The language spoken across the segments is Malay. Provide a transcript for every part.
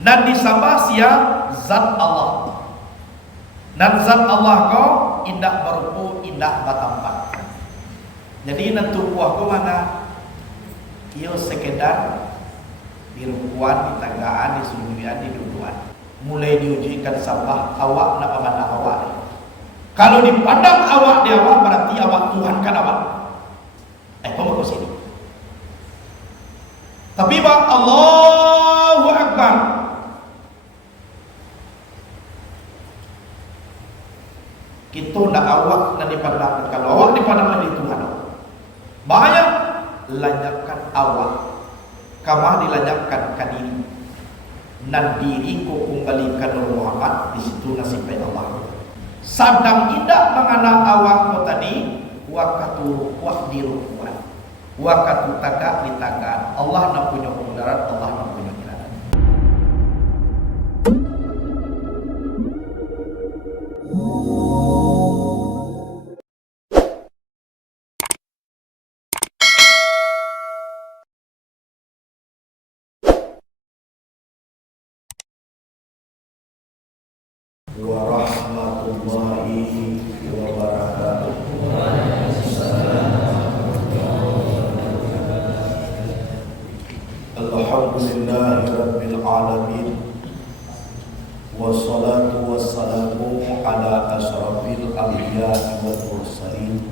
Nan disabah sia zat Allah. Dan zat Allah ko indak berupu indak batampak. Jadi nentu puah ko mana iyo sekedar dirupuan, di tanggaan, di sulubian, di duduan. Mulai diujikan sabah awak nak pemandang awak. Kalau dipandang awak di awak berarti awak Tuhan kan awak. Kau sini. Tapi bang Allahu Akbar. Kita nak awak nak dipandang. Kalau awak dipandang oleh Tuhan, banyak lanyapkan awak. Kama dilanyapkan kan diri. Dan diri ko kembalikan Muhammad, di situ nasibnya Allah. Sadang indah mengenal awak ko tadi, wakatu wak dirukuan, wakatu tagak di tangan. Allah nak punya kebenaran, Allah nak punya kebenaran. Warahmatullahi wabarakatuh. Alhamdulillahi rabbil alamin. Wassalatu wassalamu ala asyrafil anbiya'i wal mursalin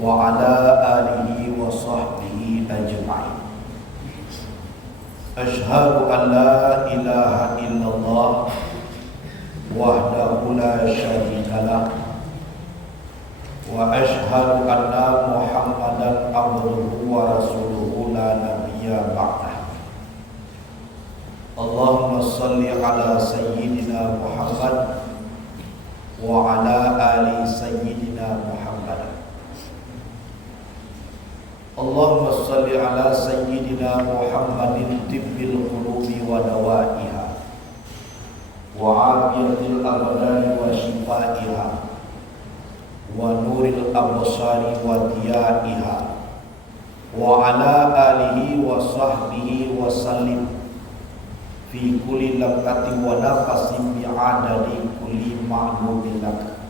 wa ala alihi wa sahbihi ajma'in. Ashhadu an la ilaha illallah wahdahu la syarika lah wa ashhadu anna Muhammadan abduhu wa rasuluhu la nabiyya ba'dah. Allahumma salli ala sayyidina Muhammad wa ala ali sayyidina Muhammad. Allahumma salli ala sayyidina Muhammadin tibbil qulubi wa dawaiha wa afiyatil abdani wa shifaiha wa nuril absari wa diyaiha wa ala alihi wa sahbihi wa sallim fi kulli lamhati wa nafasin bi'adadi kulli ma'lumin lak.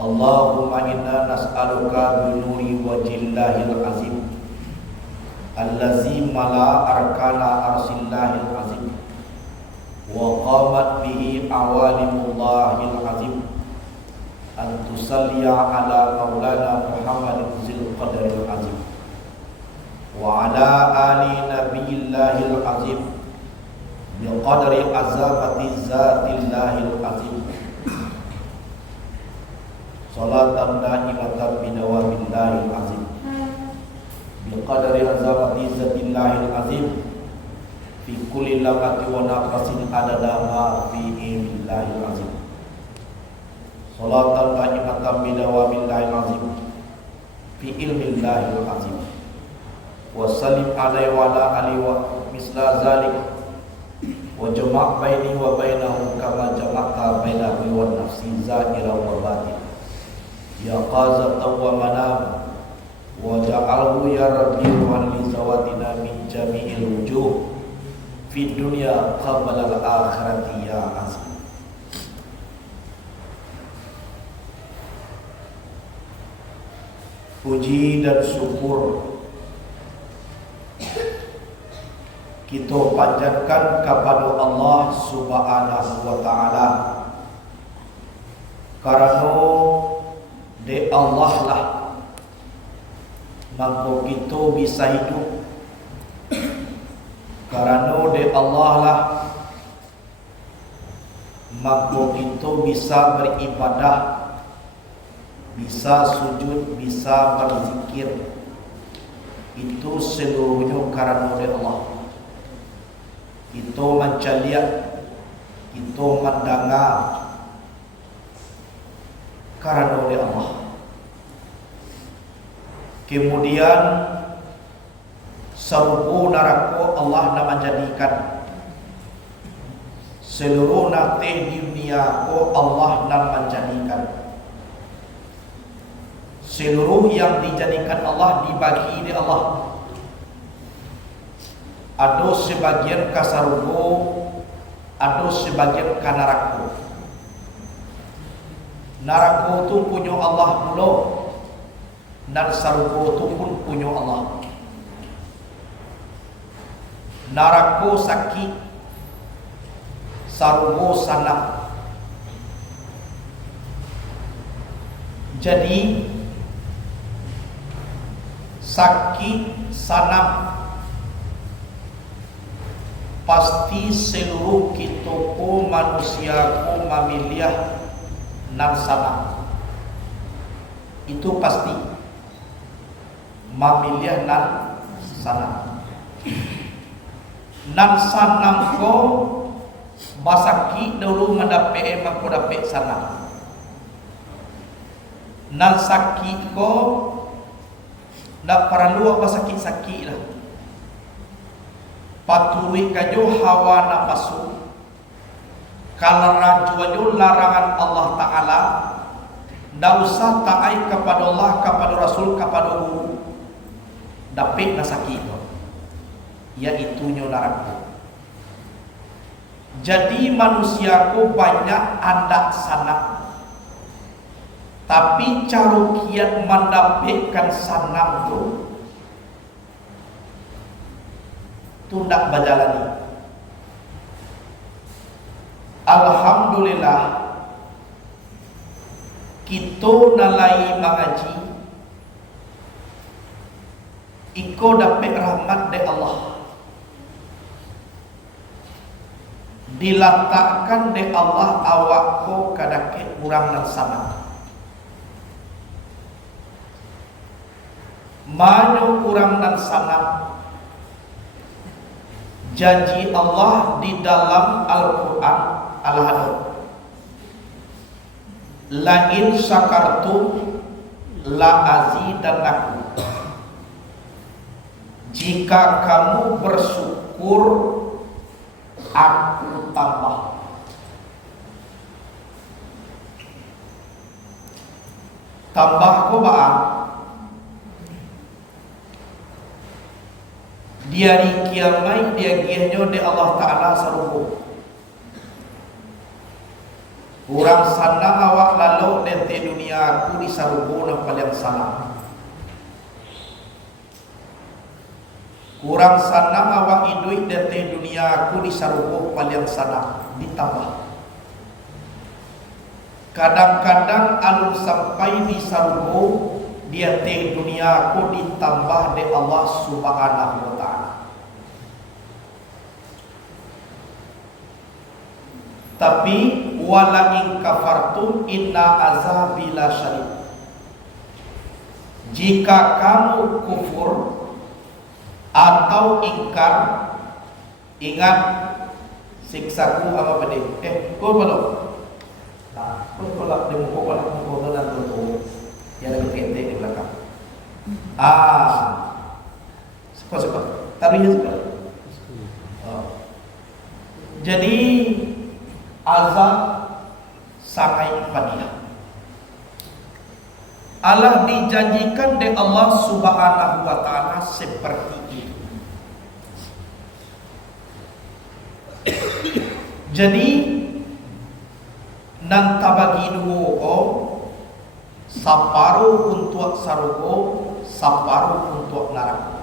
Allahumma inna nas'aluka bi nuri wajhillahil azim allazi mala arkana arshillahil azim wa qamat bihi awalimullahil azim an tusalliya ala maulana Muhammadin zil qadaril azim wa ala ali nabiyillahil azim biqadri azamati zatillahil azim salatan da'imatan bidawamillahil azim biqadri azamati zatillahil azim fi kulli lamati wa nafasin adada ma fi ilmillahil azim salatan da'imatan bidawamillahil azim fi ilmillahil azim wa salim alaihi wa ala alihi wa misla zalik wa jama' baini wa bainahum kama jama'ta baina bi wa nafsi zahira wa batin ya qazatan wa manam wa ja'alhu ya rabbi wa li zawatina min jami'il wujuh fi dunya qabla al-akhirati ya azim. Puji dan syukur kita panjatkan kepada Allah Subhanahu wa taala, karena de Allah lah mampu kita bisa hidup, karena de Allah lah mampu kita bisa beribadah, bisa sujud, bisa berzikir. Itu seluruhnya karena de Allah. Kita mencaliat, kita mendengar karena oleh Allah. Kemudian seluruh neraka Allah nak menjadikan, seluruh nanti dunia ko Allah nak menjadikan, seluruh yang dijadikan Allah dibagi di Allah. Ada sebagian ka sarugo, ada sebagian ka neraka. Neraka tu punya Allah mula, dan sarugo tu pun punya Allah. Neraka sakit, sarugo sanap. Jadi sakit sanap pasti seluruh kita ko manusia ko mamiliah nan sanap. Itu pasti mamiliah nan sanap. Nan sanam ko basaki dulu mendape mako dape sanam. Nan sakit ko nak perlu basaki-saki lah. Patui kajo hawa napasu, kalau rajuanyo larangan Allah Ta'ala, ndak usah taat kepada Allah, kepada Rasul, kepada guru, dapat nasaki itu, yaitu nyo neraka. Jadi manusiaku banyak andak sanap, tapi cara kiat mendapatkan sanap tu ndak berjalani. Alhamdulillah kita nalai mengaji iko dapat rahmat dari Allah, diletakkan dari Allah awak ko kadake kurang dan sana. Mana kurang dan sana janji Allah di dalam Al-Quran Al-Hadid, la in syakartum la azidannakum. Jika kamu bersyukur, aku tambah. Tambah ko ba? Dia di kiamai dia giahnya di Allah Ta'ala sarugo. Kurang sana awak lalu dente dunia aku di sarugo dan paling sana. Kurang sana awak hidup dente dunia aku di sarugo paling sana. Ditambah. Kadang-kadang alun sampai di sarugo dia te dunia aku ditambah de Allah Subhanahu wa Ta'ala. Tapi wala in kafartum inna azabi la syadid. Jika kamu kufur atau ingkar, ingat siksaku apa benda? Kau belum? Tak, kau lah demo kau lah kau dan tutup. Yang lagi pendek di belakang. Cepat. Taruhnya cepat. Jadi azab sangat pedih. Allah dijanjikan oleh Allah Subhanahu wa Ta'ala seperti itu. Jadi nan tabagi duo separuh untuk sarugo, separuh untuk neraka.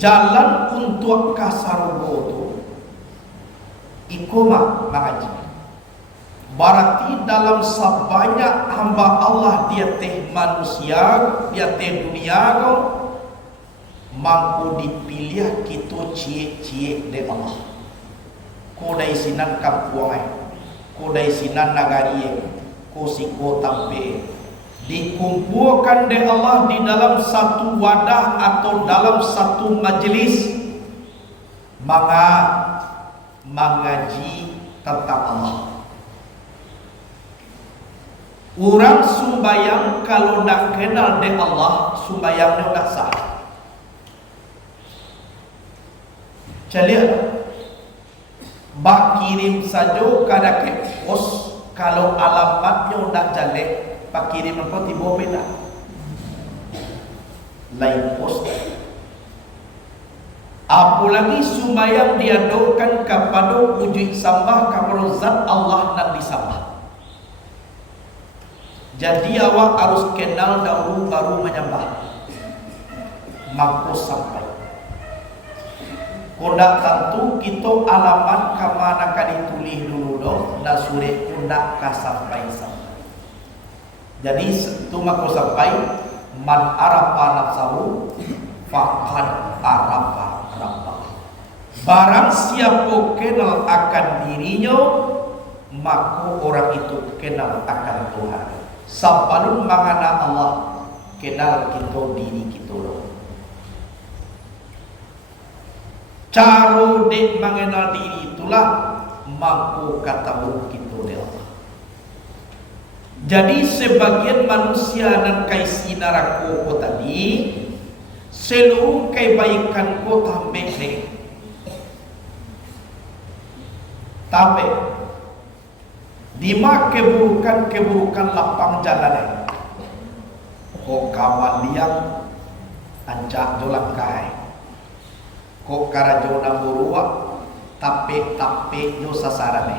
Jalan untuk kasarugo itu ikoma mengaji. Berarti dalam sebanyak hamba Allah dia teh manusia, dia teh dunia ko mampu dipilih kita cie-cie de Allah. Ko dai sinan kampuangai, ko dai sinan nagari, ko siko tampe dikumpulkan oleh Allah di dalam satu wadah atau dalam satu majlis mengaji tentang Allah. Orang sumbayang kalau nak kenal dengan Allah, sumbayangnya tak sah. Jadi bak kirim saja kada ke pos, kalau alamatnya tak jelek, bak kirim apa tiba beda. Lain pos. Apalagi sembahyang diadokan kepada wujud sembah kepada zat Allah nak disembah. Jadi awak harus kenal dahulu baru menyembah. Maka sampai. Kondak tentu kita alamat ke mana kan ditulis dulu doh. Nak surat kondak ka sampai sampai. Jadi itu maka sampai man arafa nafsahu faqad arafa rabbah. Barang siapa kenal akan dirinya, maka orang itu kenal akan Tuhan. Sebelum mengenal Allah, kenal kita diri kita. Cara dek mengenal diri itulah mampu katamu kita oleh Allah. Jadi sebagian manusia dan kaisi neraka ko tadi, seluruh kebaikan ko tambah dek. Tapi lima keburukan lapang jalan. Kok kawan liang ancak jolang kai. Kok karajo namburua tapi nyo sasaran.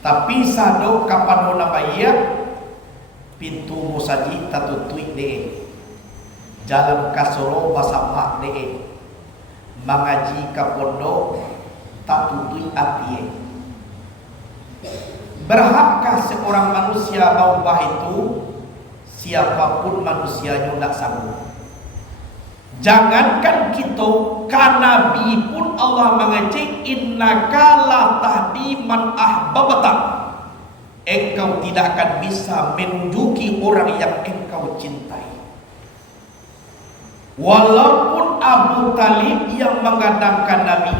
Tapi sado kapan na bayar pintu musaji tatutui de. Jalan kasoro basama de. Mengaji ka pondok tatutui atie. Berhakkah seorang manusia baubah itu? Siapapun manusianya tidak sanggup. Jangankan kita, kan Nabi pun Allah mengajak, innaka la tahdi man ahbabta. Engkau tidak akan bisa menunjuki orang yang engkau cintai. Walaupun Abu Talib yang mengadangkan Nabi,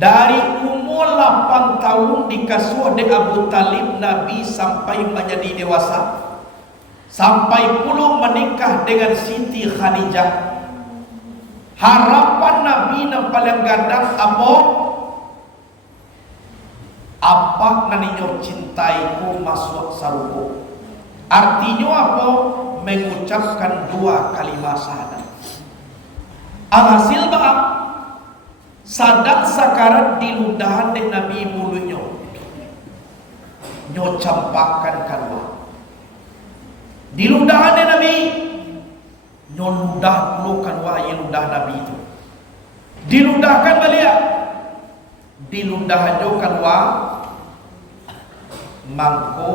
dari umur 8 tahun dikasuh oleh Abu Talib Nabi sampai menjadi dewasa, sampai puluh menikah dengan Siti Khadijah. Harapan Nabi yang paling gadang apa naninyo cintaiku masuk saruku. Artinya apa? Mengucapkan dua kalimat syahadat. Alhasil bahwa sadat sakarat di ludahan de Nabi mulunyo nyo campakan kalwa di ludahan de Nabi nyo ludah puluh kalwa yang ludah Nabi itu diludahkan beliau di ludahan nyo kalwa mangko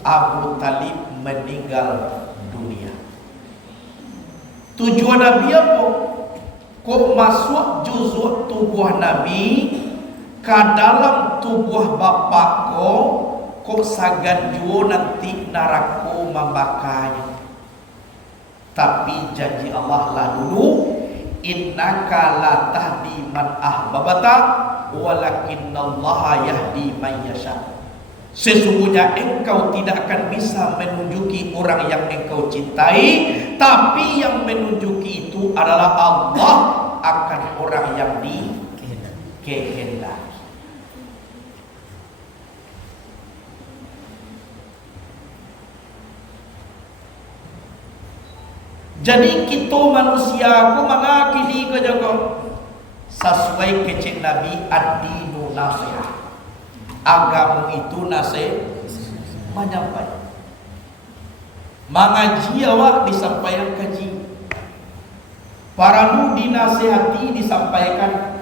Abu Talib meninggal dunia. Tujuan Nabi apa? Kok masuk juzuk tubuh Nabi ke dalam tubuh bapak kok sagan juo nanti narako membakanya. Tapi janji Allah lah dulu, innaka la tahdi man ahbabata walakinallaha yahdi man yasha. Sesungguhnya engkau tidak akan bisa menunjuki orang yang engkau cintai, tapi yang menunjuki itu adalah Allah akan orang yang dikehendaki. Jadi kita manusia ku mengakini ke jago sesuai kecil Nabi ad-dinu nasihat. Agama itu nasihat menyampaikan. Mengaji awak disampaikan kaji. Para nu dinasihati disampaikan.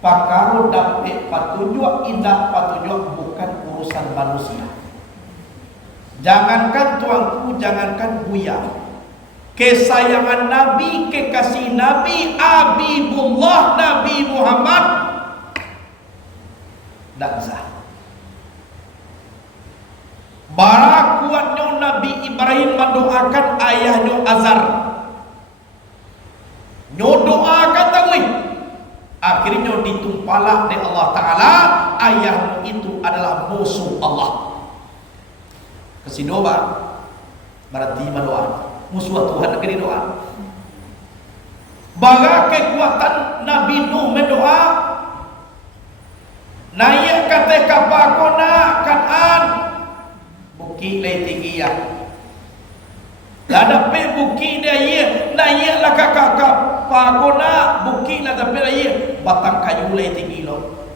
Pakaro dapat patujuak indah patujuak bukan urusan manusia. Jangankan tuanku, jangankan buya. Kesayangan Nabi, kekasih Nabi, Habibullah Nabi Muhammad tak sah. Bara kuatnya Nabi Ibrahim mendoakan ayahnya Azar. Nyo doakan tawih. Akhirnya ditumpalah oleh Allah Ta'ala, ayahmu itu adalah musuh Allah. Kesidoba berarti mendoa. Musuh Tuhan negeri doa. Baga kekuatan Nabi Nuh mendoa. Naik kata kapakona Kan'an buki lay tinggi ya. Lada pe buki dia ye naik lah kakak. pagona buki na dapiraya batang kayu lay tingilo.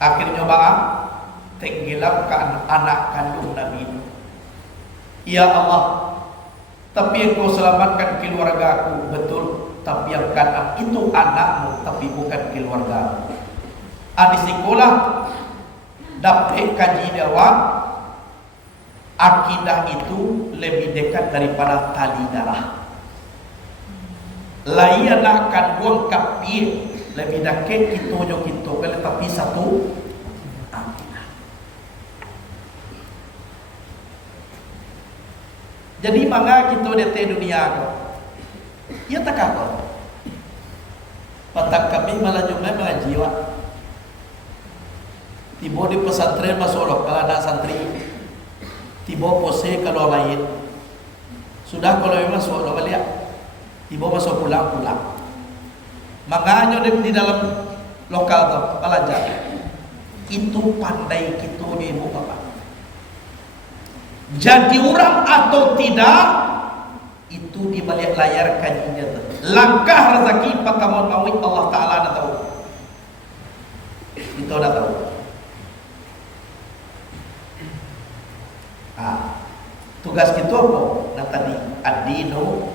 Akhirnya tenggelamkan anak kandung Nabi. Ya Allah, tapi engkau selamatkan keluargaku, betul. Tapi yang kanan itu anakmu, tapi bukan keluarga. Di sekolah dapat kaji dakwah, akidah itu lebih dekat daripada tali darah. Layalah kan buang kapir lebih dekat kita jo kita, tapi satu akidah. Jadi mangga kita di dunia ko. Ya tak kau. Patang kami malah jumlah mengaji wak. Tiba di pesantren masuk lokal anak santri. Tiba pose kalau lain. Sudah kalau memang masuk lokal lihat. Tiba masuk pulang. Makanya di dalam lokal tu belajar. Itu pandai kita di ibu bapa. Jadi orang atau tidak itu di balik layar kajinya. Langkah rezeki pakamun mawit Allah Ta'ala dah tahu. Itu dah tahu. Tugas kita apa? Nah tadi ad-dinu.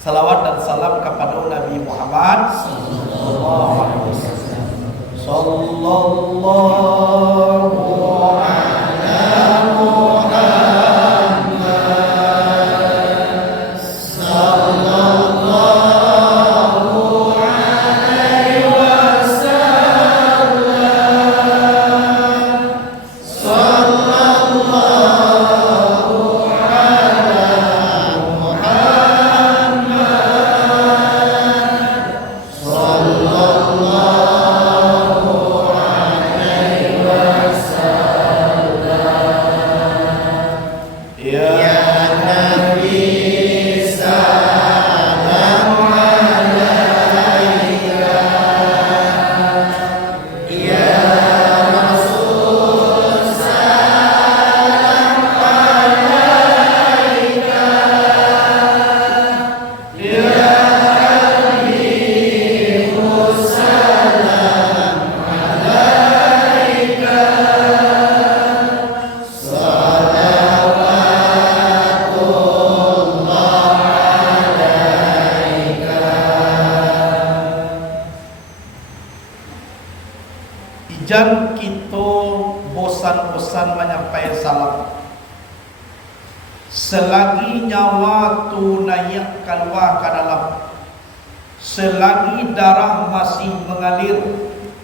Salawat dan salam kepada Nabi Muhammad sallallahu alaihi wasallam. Sallallahu ala Muhammad sallallahu alaihi wasallam. Sallallahu ala Muhammad sallallahu alaihi wasallam. Ya Nabi salam alaika, ya Rasul salam alaika, ya Habibus salam alaika. Ijan kita bosan-bosan menyampaikan salam. Selagi nyawa tu naik keluar ke dalam, selagi darah masih mengalir,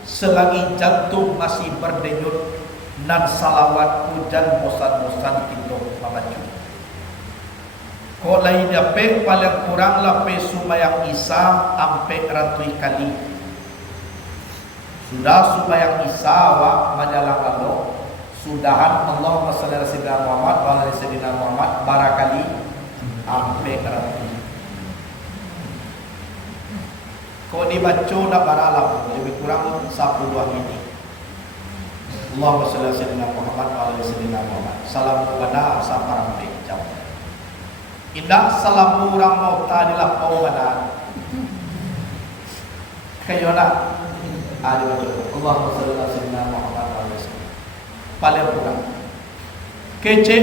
selagi jantung masih berdenyut, dan salawat hujan bosan-bosan kita memaju. Kau lain dapat paling kurang lape sumayang Isa ampe ratui kali. Sudah sumayang Isa wa majalah lalu. Sudahan Allahumma salli ala sayyidina Muhammad wa ala sayyidina Muhammad barakali ampe ratui. Kau dibaca dah baralam lebih kurang 12 minit. Allahumma salli ala sayyidina Muhammad wa ala sayyidina Muhammad. Salam kepada saparang jam. Indah salam orang mau tadilah pawana. Kayona ada betul. Allahumma salli ala sayyidina Muhammad wa ala sayyidina. Paling kurang. Kece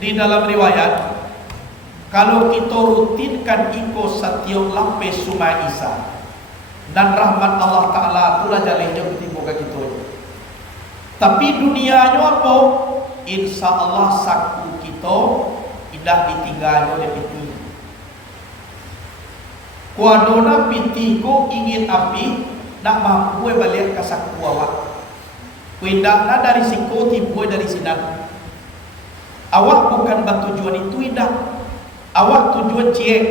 di dalam riwayat kalau kita rutinkan iko setiap lampe Sumai Isa dan rahmat Allah Ta'ala itulah jalan jauh timbuka kita. Tapi dunianya apa? Insya Allah saku kita indah ditinggalnya piti. Kuadona piti ko ingin api nak mampu balik ke saku awak. Kuindahna dari siko timbul dari sinan. Awak bukan bertujuan itu indah. Awak tujuan ciek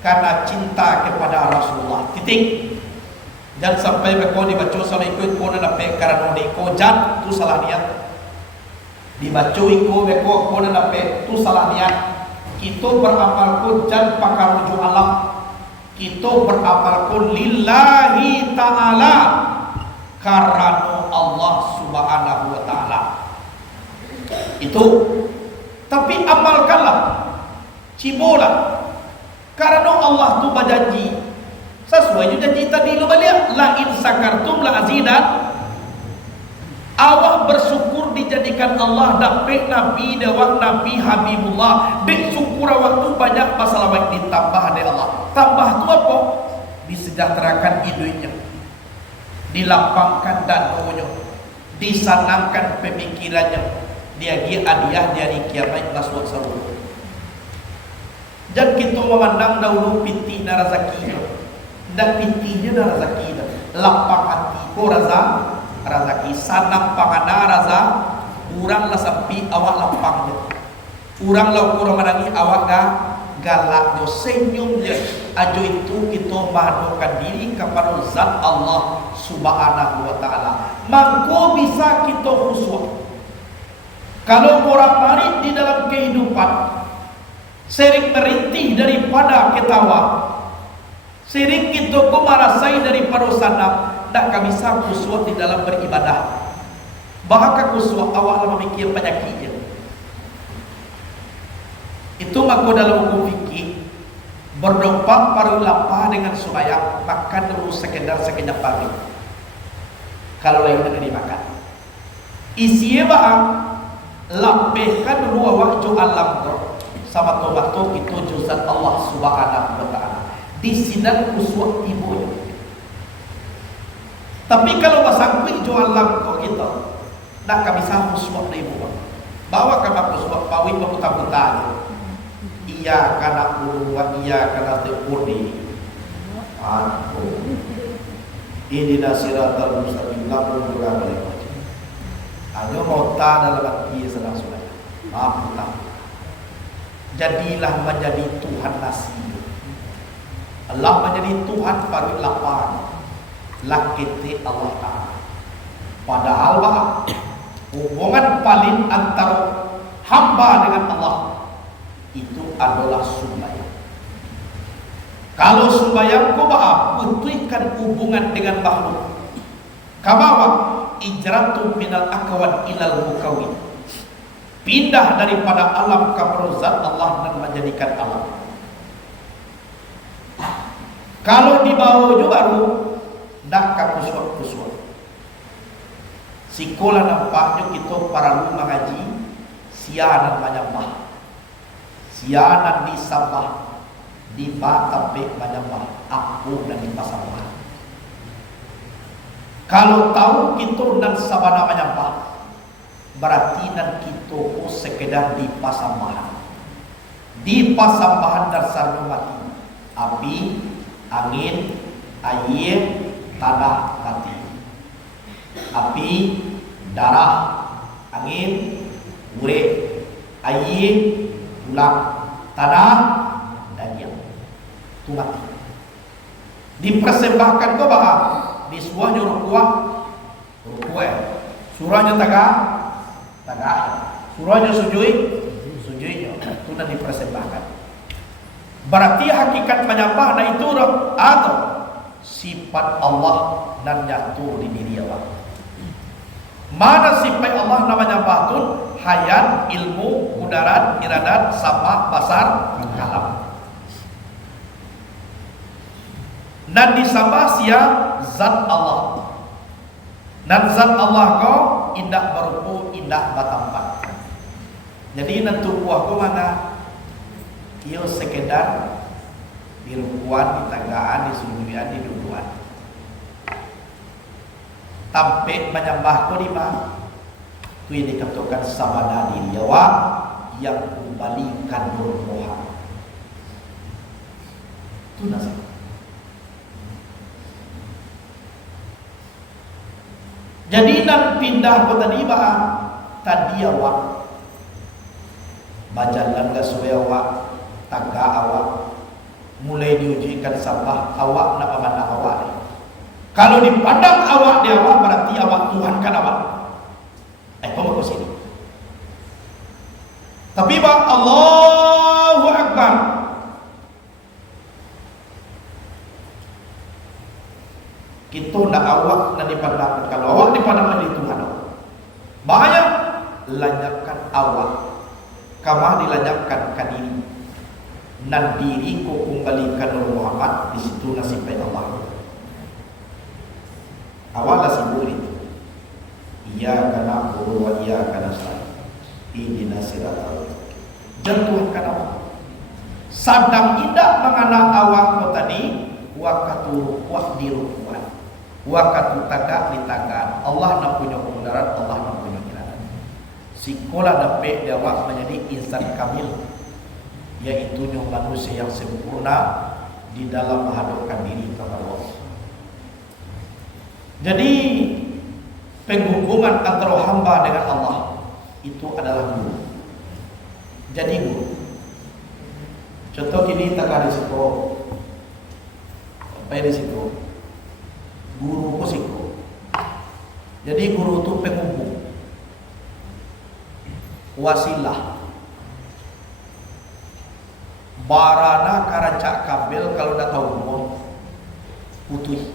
karena cinta kepada Rasulullah. Titik. Dan sampai kau dibaca sama ikut kau nak pe karena kau jat tu salah niat. Dibaca ikut kau nak pe tu salah niat. Kita beramal kau jan pakar rujuk alam. Kita beramal kau lillahi ta'ala karena Allah Subhanahu wa ta'ala. Itu. Tapi amalkanlah, cibolah. Karena Allah tu berjanji sesuai juga janji tadi lo balik, la in sakartum la azidan. Awak bersyukur dijadikan Allah dapat Nabi dewak Nabi Habibullah. Dek syukur awak tu banyak masalah baik ditambah dari Allah. Tambah tu apa? Disejahterakan hidupnya, dilapangkan danunya, disanangkan pemikirannya, dia hadiah dari kiamat naswa seluruh. Dan kita memandang dahulu piti na rezeki, dan pitinya na rezeki, lapang hati ko rezeki, sanam pangana raza, urang lah sampai awak lapang, urang lah kurang menangi awak galak, senyum je. Ajo itu kita manukan diri kepada Zat Allah Subhanahu wa Ta'ala. Maka bisa kita khusyuk. Kalau orang mari di dalam kehidupan sering merintih daripada ketawa, sering kita merasai daripada sanam, tak bisa khusyuk di dalam beribadah. Bahkan khusyuk awak memikir penyakitnya. Itu maka dalam hukum fikih berdompak paruh lapar dengan sembahyang, makan dulu sekedar sekejap pagi. Kalau lain tidak dimakan, isi bahan lapehkan dulu awak jo alam tu sama tobat tu itu juzat Allah Subhanahu wa Ta'ala. Di sinan khusyuk ibu. Tapi kalau basangkui jo alam tu kita nak bisa khusyuk di ibu. Bawa ke khusyuk pawi berputar-putar. Iya karena bulu, iya karena tekuni. Ini nasiratal mustaqim lamun juga boleh baca. Hanya mota dalam hati sedang sudah. Maaf tak. Jadilah menjadi Tuhan nasi. Allah menjadi Tuhan paruh lapang. Lakiti Allah Ta'ala. Padahal bah hubungan paling antara hamba dengan Allah itu adalah sembahyang. Kalau sembahyang ko ba putuikan hubungan dengan makhluk. Kabawa ijratu minal akwan ilal mukawin. Pindah daripada alam kepada zat Allah dan menjadikan alam. Kalau dibawa juga baru dak kakusuk-kusuk. Sikola nampaknya kita para lu mengaji siaran menyembah. Sianan disambah di batabek menyembah aku dan di pasambah. Kalau tahu kita dan sabana menyembah, berarti dan kita sekedar di pasambahan. Di pasambahan dasar mati. Api, angin, air, tanah mati. Api, darah, angin, urip, air, tulang, tanah, dan yang itu mati. Dipersembahkan ke bahar di suahnya rukuah, surahnya tagah, surahnya sujudnya, itu dan dipersembahkan. Berarti hakikat menyembah nah itu atau sifat Allah dan nyatu di diri Allah. Mana sifat Allah namanya batun, hayat, ilmu, mudarat, iradat, sama, basar, kalam. Dan disambah sia zat Allah. Dan zat Allah kau indah berupu, indah batampak. Jadi nanti kuah kau mana? Ia sekedar di rukuan, di tanggaan, di sujudian, di duduan. Sampai menyembah ko di mana? Itu yang dikatakan sabana diri awak yang kembalikan nurmoha. Itu nasihat. Jadi nak pindah ko tadi bah tadi awak bajalan ke suwe awak tangga awak mulai diujikan sampah awak nak memandang awak ni. Kalau dipandang awak di awak berarti awak Tuhan kan awak. Kau sini. Tapi bah Allahu Akbar. Kita nak awak nak dipandang. Kalau awak dipandang menjadi Tuhan awak. Bahaya lanyapkan awak. Kamah dilanyapkan ke diri. nan diri ko kembalikan Nur Muhammad, di situ nasib baik Allah. Awal sibuk itu. Iyyaka na'budu wa iyyaka nasta'in. Ihdinas siratal mustaqim. Jangan Allah. Sadang indah mengenal awak ko tadi, wakatu waqdiru wakatu tagak di tagan. Allah nak punya kebenaran, Allah nak punya kebenaran. Sikola dapat dia awak menjadi insan kamil, yaitu manusia yang sempurna di dalam menghadapkan diri kepada Allah. Jadi penghubungan antara hamba dengan Allah itu adalah guru. Jadi guru. Contoh ini tak ada situ. Apa di situ? Guru posiko. Jadi guru itu penghubung, wasilah. Barana karancak kabel kalau dah tahu umum putih.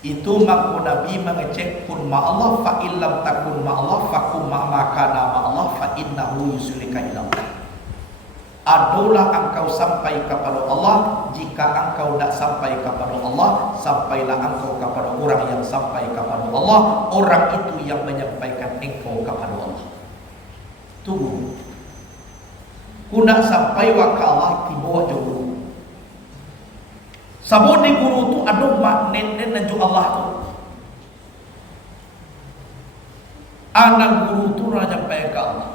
Itu maka Nabi mengecek kun ma'allah fa illam takun ma'allah fakum ma'makana ma'allah fa innahu yusulika ilallah. Adalah engkau sampai kepada Allah. Jika engkau tak sampai kepada Allah, sampailah engkau kepada orang yang sampai kepada Allah. Orang itu yang menyampaikan engkau kepada Allah. Tunggu. Ku nak sampai wa ka Allah tiba jauh. Sabun di guru tu ada magnet dan Allah tu. Anak guru tu nak sampai ke Allah.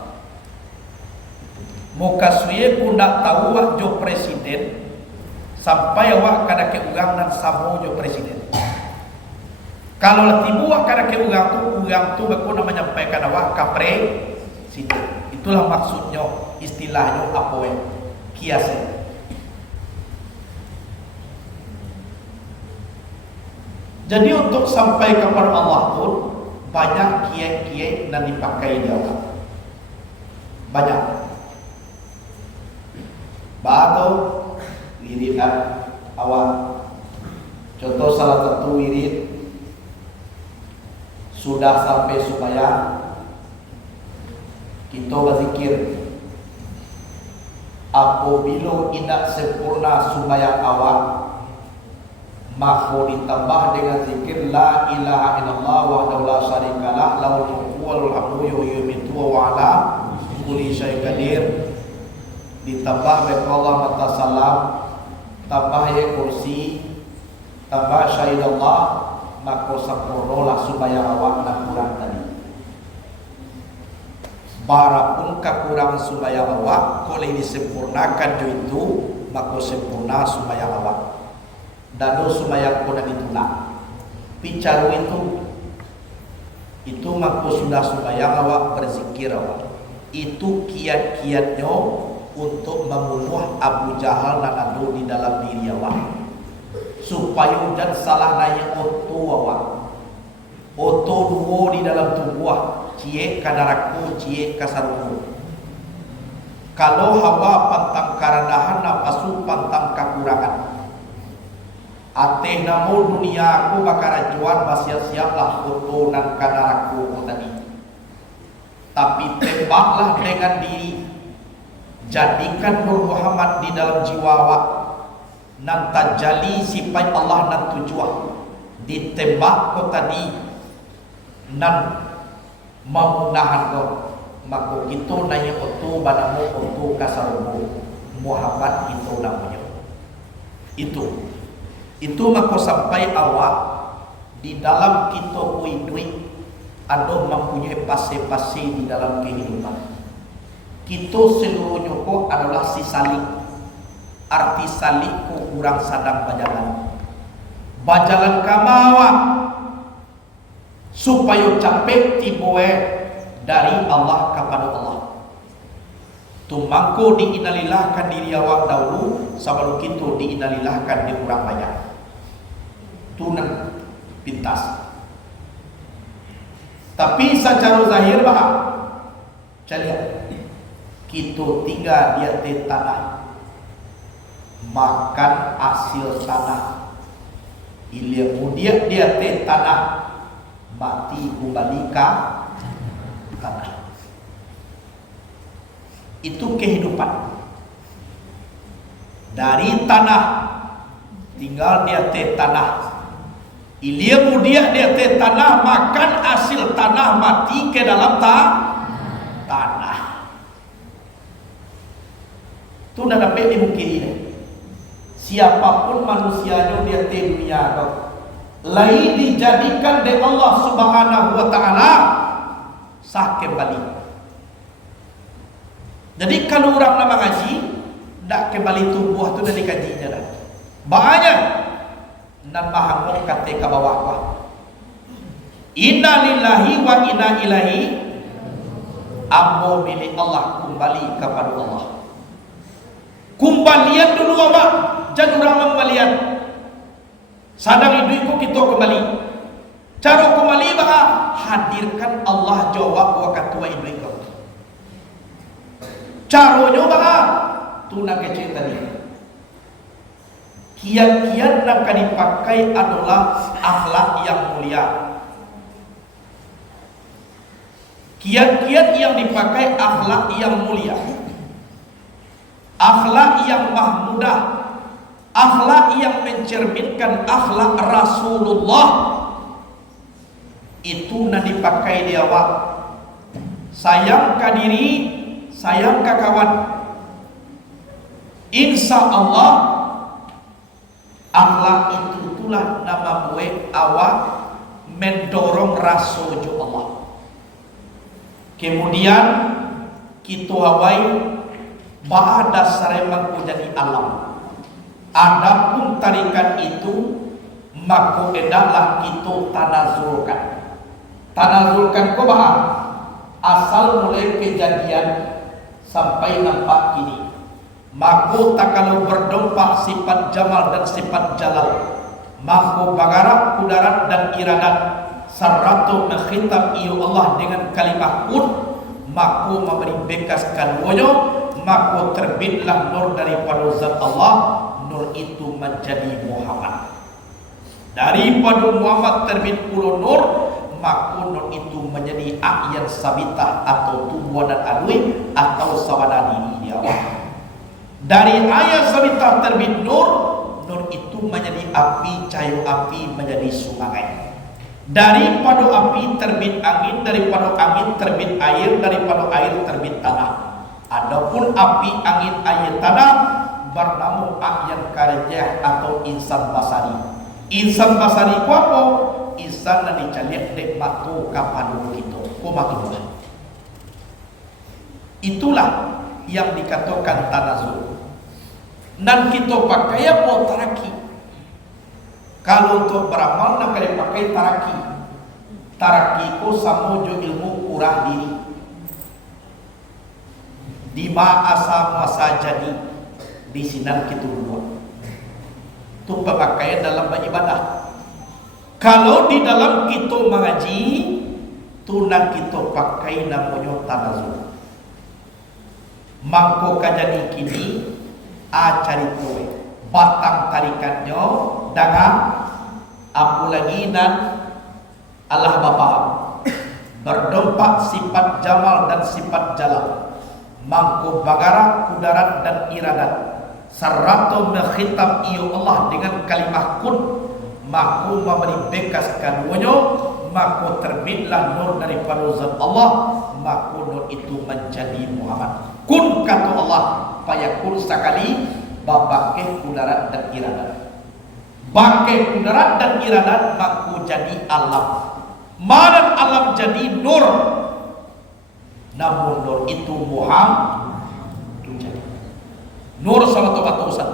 Muka suye pun nak tahu wak jo presiden sampai awak kada ke ugang dan samo jo presiden. Kalau lah tibu wak kada ke ugang tu baku nak menyampaikan awak ke presiden. Itulah maksudnya, istilahnya apa ya? Kiasnya. Jadi untuk sampai kepada Allah pun banyak kiai-kiai yang dipakai dia. Banyak. Batu wiridan awal. Contoh salah satu wirid sudah sampai supaya kita berzikir. Apabila tidak sempurna sembahyang awal, maka ditambah dengan zikir la ilaha illallah wahdahu la syarikalah lahul mulku wa lahul hamdu yuhyi wa yumiitu wa ala kulli syai'in qadir. Ditambah Allah mata salam, tambah ya kursi, tambah syahidallah, maka sempurnalah sembahyang awak nak kurang tadi. Barapun kekurangan sembahyang awak, kalau disempurnakan itu, maka sempurna sembahyang awak. Dan sembahyang pun ditolak. Bicara itu maka sudah sembahyang awak, berzikir awak. Itu kiat-kiatnya untuk membunuh Abu Jahal dan adu di dalam diri awak, supaya dan salah naya oto awak, oto duo di dalam tubuh, cie kadaraku, cie kasarku. Kalau hawa pantang karendahan, napasu pantang kekurangan. Ate namo dunia aku bakar jual bersiap-siaplah foto dan kadaraku tadi. Tapi tembaklah dengan diri. Jadikan Nur Muhammad di dalam jiwa awak. Nan tajali sifat Allah nan tujuan. Ditembak ko tadi nan memunahan ko. Maka kita nanya otu banamu otu kasarumu. Muhammad itu namanya. Itu maka sampai awak di dalam kita duit ada mempunyai pase-pase di dalam kehidupan. Kita seluruhnya ko adalah si salik. Arti salik ko kurang sadang bajalan. Bajalan kamawa supaya capek tiboe dari Allah kepada Allah. Tumangko diinalilahkan diri awak dahulu sebelum kita diinalilahkan di kurang banyak. Tunan pintas. Tapi secara zahir bahak calian kita tinggal dia di tanah, makan hasil tanah, ilmu dia di tanah, mati kembali ke tanah. Itu kehidupan. Dari tanah tinggal dia teh tanah. Ilia mudia dia teh tanah, makan hasil tanah, mati ke dalam tanah. Itu nak dapat dimungkiri. Siapapun manusianya dia teh dunia kau. Lain dijadikan oleh Allah Subhanahu wa taala sah kembali. Jadi kalau orang nama ngaji tak kembali tubuh tu dari kajinya dah. Banyak nan mahamuk kata ke bawah apa. Inna lillahi wa inna ilaihi. Ambo milik Allah, kembali kepada Allah. Kembalian dulu awak, jangan orang kembalian. Sadang hidupku kita kembali. Cara kembali baka hadirkan Allah jawab wa katua hidupku. Caranya baka tu nak kecil tadi. Kiat-kiat yang akan dipakai adalah akhlak yang mulia. Kiat-kiat yang dipakai akhlak yang mulia, akhlak yang mahmudah, akhlak yang mencerminkan akhlak Rasulullah. Itu nak dipakai di awak. Sayang ke diri, sayang ke kawan. Insya Allah akhlak itu itulah nama buat awak mendorong rasul Allah. Kemudian kita hawai bahawa dasar emang jadi alam. Adapun tarikan itu maka adalah kita tanazulkan. Tanazulkan ko bahawa asal mulai kejadian sampai nampak kini. Maka tak kalau berdompak sifat jamal dan sifat jalal, maka bagarak kudarat dan iradat saratu menghitam iyo Allah dengan kalimah kun, maka memberi bekas kaduanya, maka terbitlah nur daripada zat Allah. Nur itu menjadi Muhammad. Daripada Muhammad terbit puluh nur, maka nur itu menjadi ayat sabitah atau tumbuhan dan alwi atau sawana diri dia. Dari ayat sabitah terbit nur, nur itu menjadi api, cahaya api menjadi sungai. Daripada api terbit angin, daripada angin terbit air, daripada air terbit tanah. Adapun api, angin, air, tanah bernama ayat karjah atau insan basari. Insan basari ku apa? Insan yang dicaliak nikmat tu kapanu kita. Ku makin. Itulah yang dikatakan tanazul. Dan kita pakai apa? Taraki. Kalau untuk beramal nak kena pakai taraki. Taraki ko samo jo ilmu kurang diri. Di ma asa masa jadi di sinan kita buat. Itu pemakaian dalam beribadah. Kalau di dalam kita mengaji, tunang kita pakai namanya tanazul. Mangko kajadi kini acari tuwe batang tarikannya dengan apa lagi dan Allah Bapa berdompak sifat jamal dan sifat jalal, mangko bagarak kudarat dan iradat saratu menghitam iyo Allah dengan kalimah kun, maka memberi bekas kaduanya, maka terbitlah nur daripada zat Allah, maka nur itu menjadi Muhammad. Kun kata Allah, fayakun sekali babake kudarat dan iradat. Bangke kudarat dan iradat maka jadi alam. Mana alam jadi nur. Namun nur itu Muhammad itu jadi. Nur sama tobat-tobat.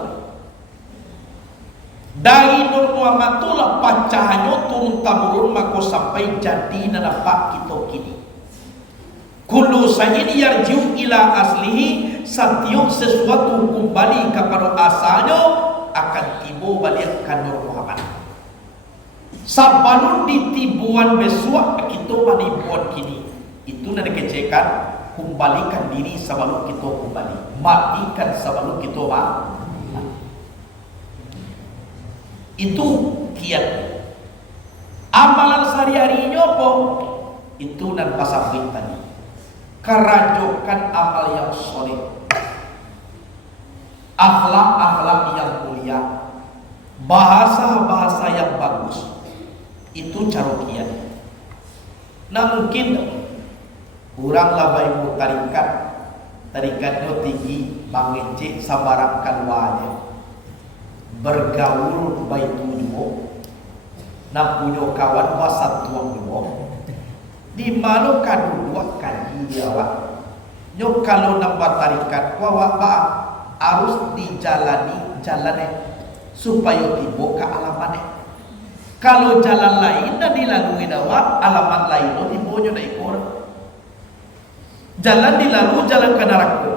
Dari nur Muhammad itulah pancahannya turun temurun maka sampai jadi nampak kita kini. Kullu sayin yarjiu ila aslihi, setiap sesuatu kembali kepada asalnya akan tiba balik ke nur Muhammad. Sabalun di tibuan besok kita manibuan kini. Itu nak dikecekan, kembalikan diri sebelum kita kembali, matikan sebelum kita mati. Itu kiat. Amalan sehari-harinya apa? Itu dan pasal tadi. kerajokan amal yang soleh, akhlak-akhlak yang mulia, bahasa-bahasa yang bagus, itu carokian. Nah mungkin orang labai mu tarikatnya tinggi mangece sabarang kalwanya bergaul baik tujuh nak punya kawan wasat tuang dua di mana kadua kaji awak nyok kalau nampak tarikat wawak ba harus dijalani jalannya supaya tiba ke alamannya. Kalau jalan lain dan dilalui awak alamat lain lo tibonya na ikor jalan dilalu jalan ke neraka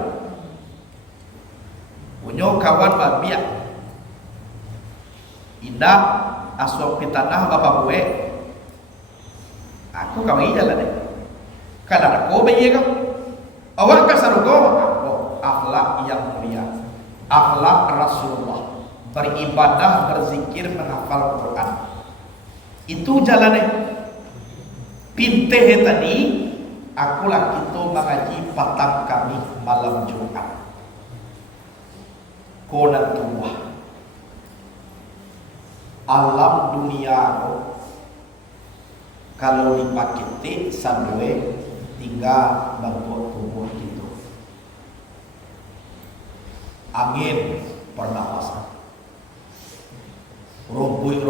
punya kawan babia indah aswap pitanah bapak gue aku kawin jalan deh kadang aku bayi kau awak kasarugo akhlak yang mulia, akhlak Rasulullah, beribadah, berzikir, menghafal Quran, itu jalannya. Pinteh tadi akulah kita mengaji patang kami malam Jumat konan tua alam dunia kalau dipakai sampai tinggal bantu tubuh gitu. Angin pernapasan, rumpui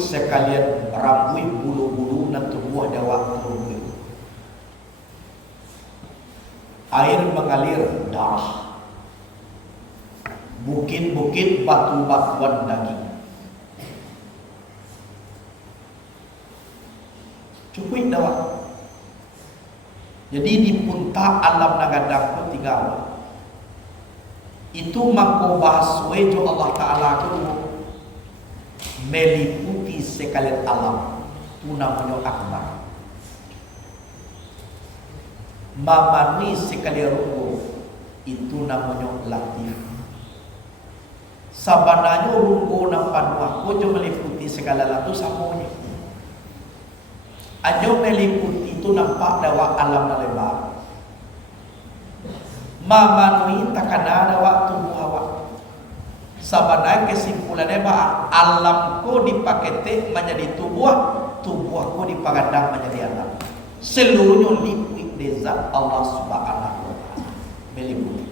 sekalian rambui bulu-bulu dan tubuh dawa rumpui. Air mengalir darah, bukit-bukit batu-batuan daging. Cukup dawa. Jadi di punta alam nagadang tinggal. Itu mangko bahas wejo Allah Ta'ala itu meliputi sekalian alam. Itu namanya akbar. Mamani sekalian ruko. Itu namanya latif. Sabananya ruko nampan wako jo meliputi segala latu samonya. Ajo meliputi itu nampak dawa alam na lebar. Mamanui takana dawa tubuh awak. Sabananya kesimpulannya bahwa alamku dipakete menjadi tubuhku dipagadang menjadi alam. Seluruhnya liquid desa Allah Subhanahu wa taala. Meliputi.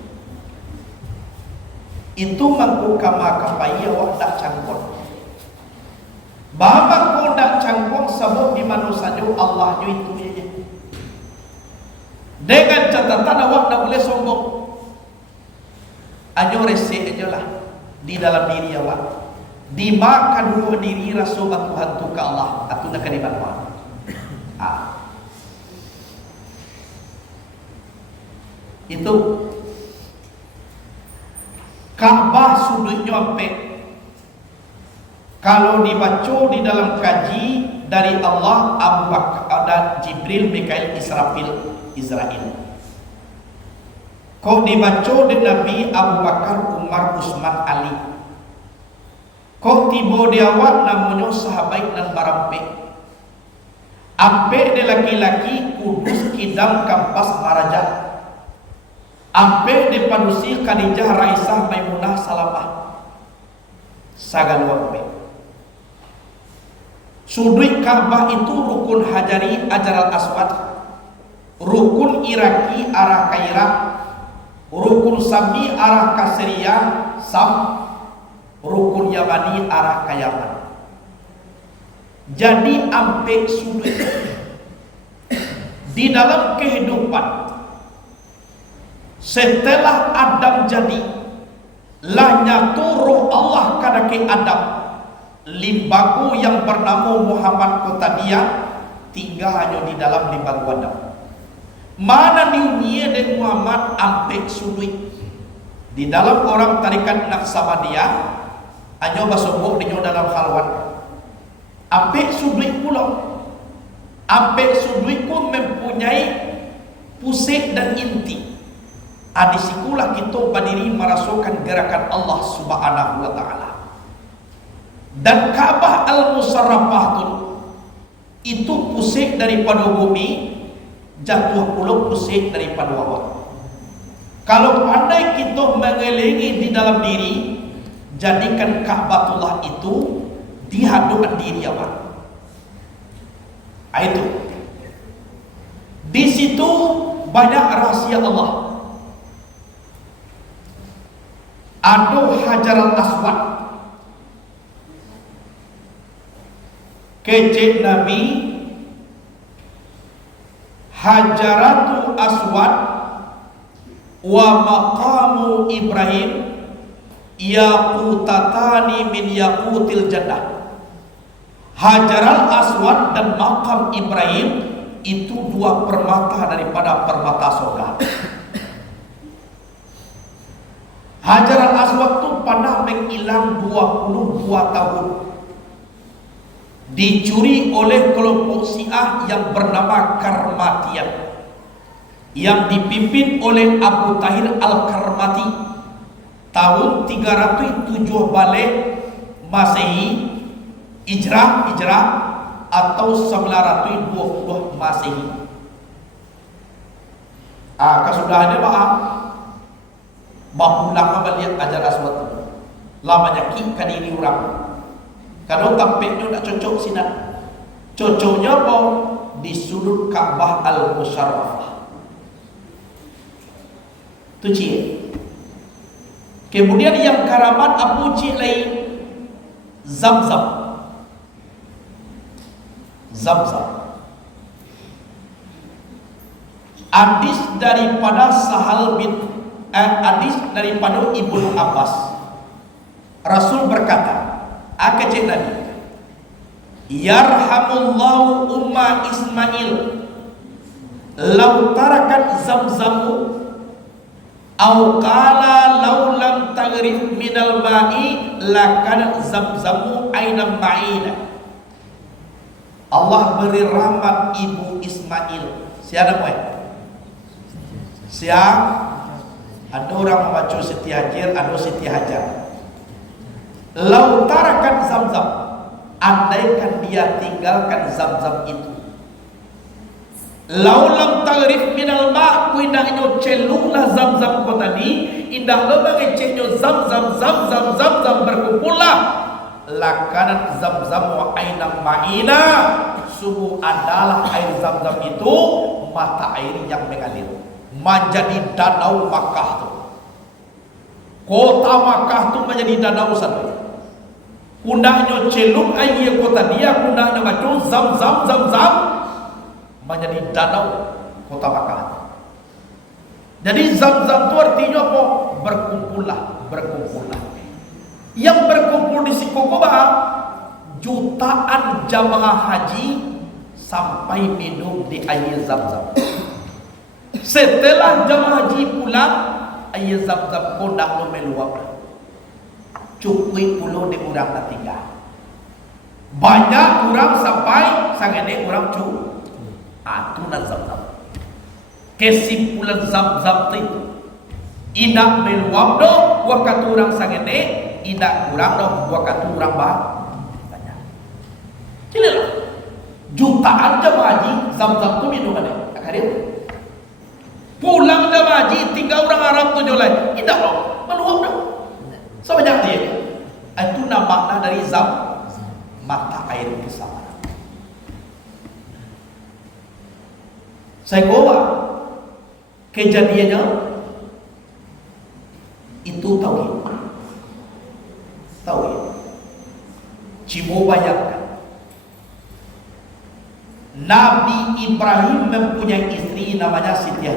Itu mangku kama kapai awak dak cangkon. Bapak ko dak cangkon sabab di manusia Allah itu aja. Dengan catatan awak tak boleh sombong. Anyo rese aja lah di dalam diri awak. Dimakan dua diri rasul Tuhan tu ke Allah atau nak kalimat Allah. Itu Ka'bah sudutnya sampai kalau dibaca di dalam kaji dari Allah, Abu Bakar dan Jibril, Mikail, Israel. Kau dibaca di Nabi Abu Bakar, Umar, Utsman, Ali. Kau tiba di awak namanya sahabat dan barampe. Ampe de laki-laki kudus kidam kampas marajat. Ampe de panusi Khadijah, Raisah, Maimunah, Salamah. Sagal wampe. Sudut Ka'bah itu rukun hajari Hajar al-Aswad, rukun Iraki arah Kaira, rukun Sami arah Kaseria Sam, rukun Yamani arah Yaman. Jadi ampe sudut di dalam kehidupan setelah Adam jadi lahnya turuh Allah kadake Adam limbagu yang bernama Muhammad kota dia tinggal hanya di dalam limbagu Adam. Mana dunia dan Muhammad ampe sudut di dalam orang tarikat Naqsabandiyah hanya basobok di dalam khalwat. Ampe sudut pula. Ampe sudut pun mempunyai pusat dan inti. Adisikulah kita berdiri merasakan gerakan Allah Subhanahu wa taala. Dan Ka'bah al-Musarrafah itu pusat daripada bumi jatuh pula pusing daripada wawak. Kalau pandai kita mengelilingi di dalam diri, jadikan Ka'batullah itu di hadapan diri awak. Itu. Di situ banyak rahasia Allah. Ada Hajar al-Aswad, kecil Nabi, Hajaratul Aswad wa maqamu Ibrahim yaqutatani min yaqutil jannah. Hajar al-Aswad dan makam Ibrahim itu dua permata daripada permata surga. Hajar al-Aswad itu pernah menghilang 22 tahun, dicuri oleh kelompok Syiah yang bernama Karmatiyah, yang dipimpin oleh Abu Tahir Al-Karmati tahun 307 balik Masehi Hijrah atau 920 Masehi. Kesudahannya bapulang balik Hajar Aswad lamanya ki kadiri orang. Kalau tampaknya tak cocok sini, cocoknya apa? Di sudut Ka'bah Al-Musharrafah. Itu cie. Kemudian yang karamat Abu Cie lain Zamzam. Hadis daripada hadis daripada Ibnu Abbas. Rasul berkata, kecil Nabi, yarhamullahu umma Ismail law tarakat zamzamu aw qala law lam taghrif minal ma'i lakan zamzamu ainam ma'ina. Allah beri rahmat ibu Ismail. Siapa namanya? Siapa? Ada orang membaca Siti Hajar, ada Siti Hajar. Lau tarakan Zamzam, andaikan dia tinggalkan Zamzam itu. Lau lam tagrif minal ma' ku indahnya celunglah Zamzam ko tadi, indah lemang cenyo Zamzam berkumpullah. Lakanat Zamzam wa ainam ma'ina, sungguh adalah air Zamzam itu mata air yang mengalir, menjadi danau Makkah tu. Kota Makkah tu menjadi danau sana. Kundahnya celung air kota dia, kundahnya macam Zamzam menjadi danau kota Makkah. Jadi Zamzam itu artinya apa? Berkumpullah. Yang berkumpul di Sikokoba jutaan jamaah haji sampai minum di air Zamzam. Setelah jamaah haji pulang, air Zamzam kondak meluap. Cukui puluh di urang tinggal. Banyak orang sampai sangene orang atunan Zamzam. Kesimpulan Zamzam itu indak meluap do wakat orang sangene, indak kurang do wakat orang banyak. Cililah jutaan jamaah haji Zamzam tu minumannya akarir. Pulang jamaah haji tinggal orang Arab tu jolai, indak do meluap do. Sebanyak dia. Itu nama dari mata air kesabaran. Saya bawa kejadiannya itu tauhid. Cimo bayangkan, Nabi Ibrahim mempunyai istri namanya Siti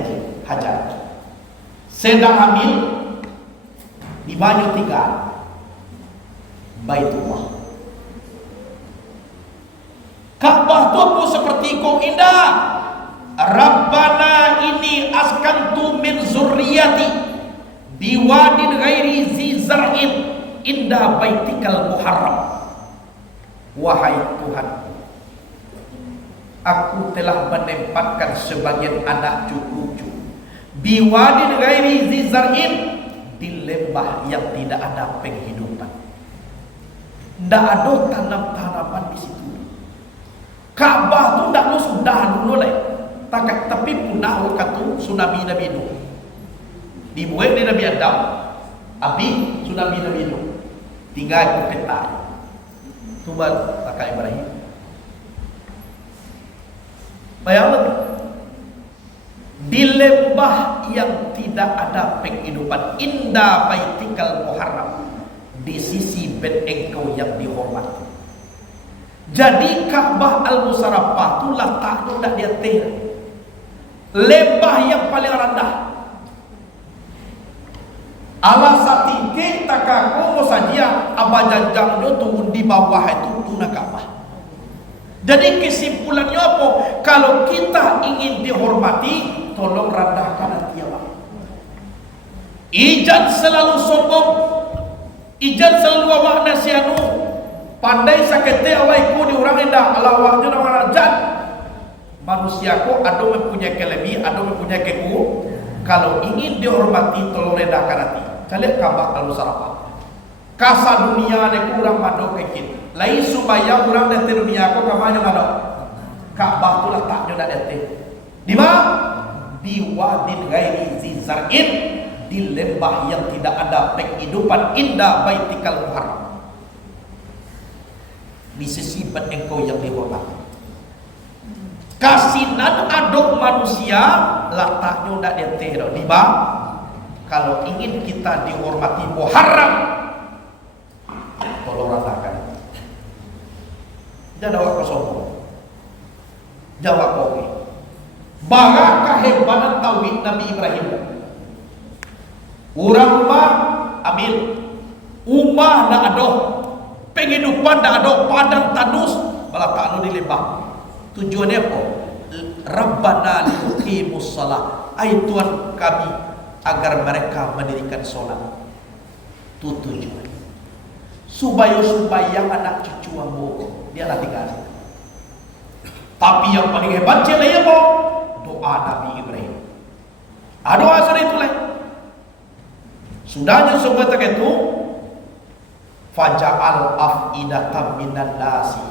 Hajar. Sedang hamil di banyu tinggal Baitullah. Ka'bah itu pun seperti kau indah. Rabbana ini askantu min zurriyati biwadin ghairi zi zar'in indah baitikal muharram. Wahai Tuhan, aku telah menempatkan sebagian anak cucuku biwadin ghairi zi zar'in, di lembah yang tidak ada penghidupan, tidak ada tanam-tanaman di situ. Ka'bah tu tidak sudah dulu leh. tapi punah waktu tsunami Nabi Nuh. Dibuat di Nabi Adam, abi tsunami Nabi Nuh. Tinggal ke peta. Tuba kakak Ibrahim. Bayangkan di lembah yang tidak ada penghidupan, indah baitikal muharram, di sisi bait engkau yang dihormati. Jadi Ka'bah Al-Musarrafah itu letaknya tidak di atas lembah yang paling rendah. Alasati kita kaku saja abajajangnya turun di bawah itu tuna Ka'bah. Jadi kesimpulannya apa? Kalau kita ingin dihormati, tolong rendahkan hati Allah. Ijat selalu sombong, ijat selalu awak nasianu, pandai sakete awak ku di orang indah, Allah wahnya orang rajat. Manusia ku ada mempunyai kelebihan, ada mempunyai keku. Kalau ingin dihormati, tolong rendahkan hati. Kalian Ka'bah Al-Musarrafah. Kasa dunia ne kurang mado kekit. Lain supaya orang dari dunia aku kamanya mado. Ka'bah tu letaknya dak dete. Di mana? Di wadin ghairi zizar'in, di lembah yang tidak ada penghidupan, indah baitikal muharram. Di sisi bait engkau yang dihormati. Kasinan aduk manusia letaknya dak dete. Di mana? Kalau ingin kita dihormati muharram, tolong ratakan. Jangan awak sombong. Jawab oke. Baga kehebatan tauhid Nabi Ibrahim. Orang rumah ambil, umah dak ada, penghidupan dak ada, padang tandus, malah tak di lembah. Tujuannya apa? Rabbana liqimus shalah. Ai Tuhan kami, agar mereka mendirikan sholat. Itu tujuan. Supaya anak cucu ambo dia lah tinggal. Tapi yang paling hebat cila ya apa? Doa Nabi Ibrahim. Doa sudah itu lah. Sudahnya semua tak itu. Faja'al af'idatam minan nasi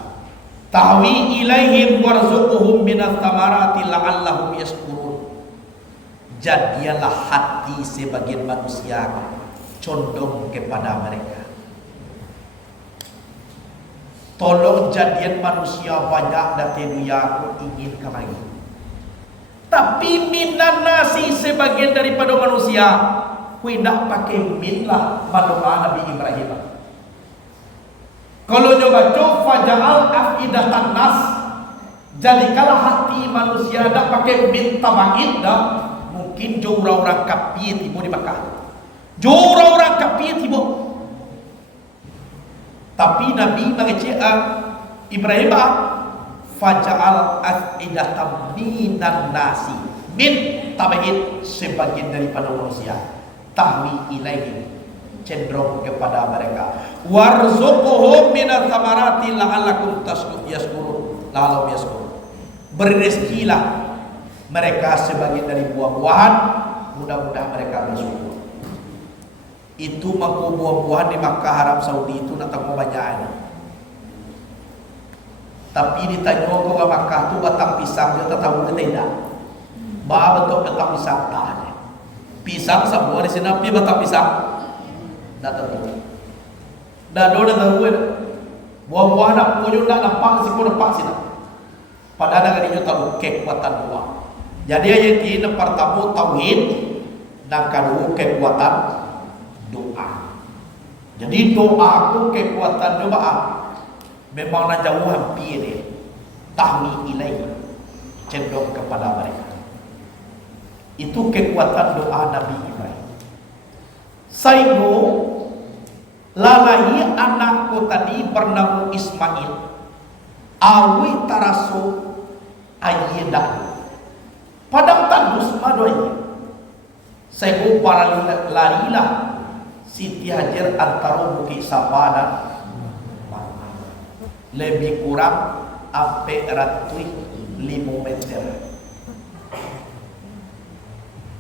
tahwi ilaihim warzuquhum minat tamarati la'allahum yashkurun. Jadilah hati sebagian manusia condong kepada mereka. Tolong jadian manusia banyak dari dunia aku ingin kemari. Tapi minan nasi sebagian daripada manusia tidak pakai min lah madoa Nabi Ibrahim. Kalau coba faja'al afidatan nas, jadikanlah hati manusia tidak pakai min tabaid dah. Mungkin jauh orang kapi tiba di Makkah, jauh orang kapi tiba. Tapi Nabi mengecek Ibrahim faja'al af'idatam minan nasi, min tabaid sebagian daripada manusia, tahwi ilaihim cenderung kepada mereka, warzuquhum minat thamarati la'allakum yashkurun, la'allahum yashkurun. Beri rezekilah mereka sebagian dari buah-buahan, mudah-mudahan mereka bersyukur. Itu mangko buah-buahan di Makkah Arab Saudi itu nak tahu banyak. Tapi ditanya kau ke Makkah tu batang pisang dia tak tahu ke tidak. Bah betul batang pisang tak. Pisang semua di sini tapi batang pisang tak tahu. Dah do dah tahu. Buah-buahan nak punya nak nampak si pun nampak sini. Padahal dengan itu tahu kekuatan buah. Jadi ayat ini pertama tauhid dan kedua kekuatan doa. Jadi doa aku kekuatan doa memang nak jauh hampir dia. Tahwi ilaihi, cenderung kepada mereka. Itu kekuatan doa Nabi Ibrahim. Saigo lalai anakku tadi bernama Ismail, awi taraso ayyedah. Padang tandus madoinya. Saigo para larilah Siti Hajar antara Bukit Safa dan lebih kurang sampai 5 meter.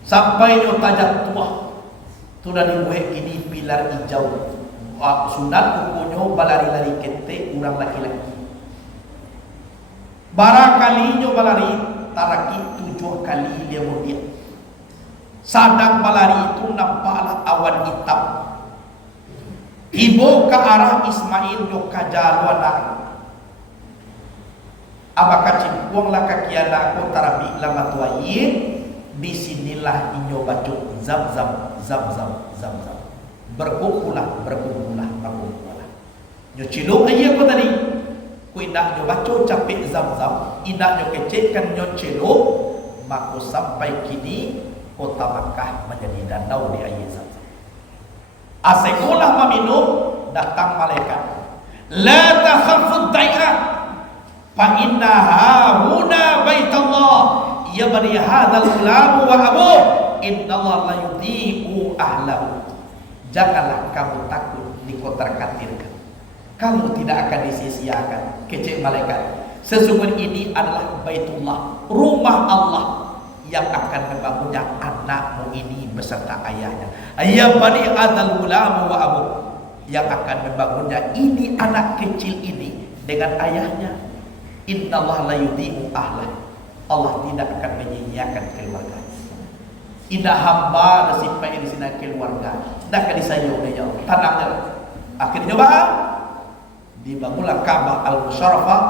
Sampai nyo tajak tua sudah dibuat kini pilar hijau. Sunat kukunyo balari-lari kete urang laki-laki. Barakali nyo balari taraki 7 kali dia mudia. Sadang balari itu nampaklah awan hitam. Ibu ke arah Ismail yo kajaluana. Abaka cimpuanglah kakiana ko tarabi lama tuaye. Disinilah inyo bacuk zam-zam, zam-zam, zam-zam. Berkumpulah. Nyo ciluk aja ko tadi. Ku indak nyo bacuk capek zam-zam. Indak nyo kecekkan nyo ciluk. Maka sampai kini kota Makkah menjadi danau di air zam-zam. Asekulah meminum, datang malaikat. La takhafud dai'ah fa innaha huna baitullah yabni hadzal ulam wa abu innallaha la yudhi'u ahlahu. Janganlah kamu takut dikotak-katirkan. Kamu tidak akan disia-siakan. Kecil malaikat. Sesungguhnya ini adalah Baitullah, rumah Allah yang akan membangunnya anakmu ini beserta ayahnya. Yabni hadzal ulam wa abu, yang akan membangunnya ini anak kecil ini dengan ayahnya. Innallaha la yudhi'u ahlahu. Allah tidak akan menyia-nyiakan keluarga. Indah hamba nasibnya di sini keluarga. Dah kan disayang dia jauh. Tanangnya. Akhirnya dibangunlah Ka'bah al-Musharrafah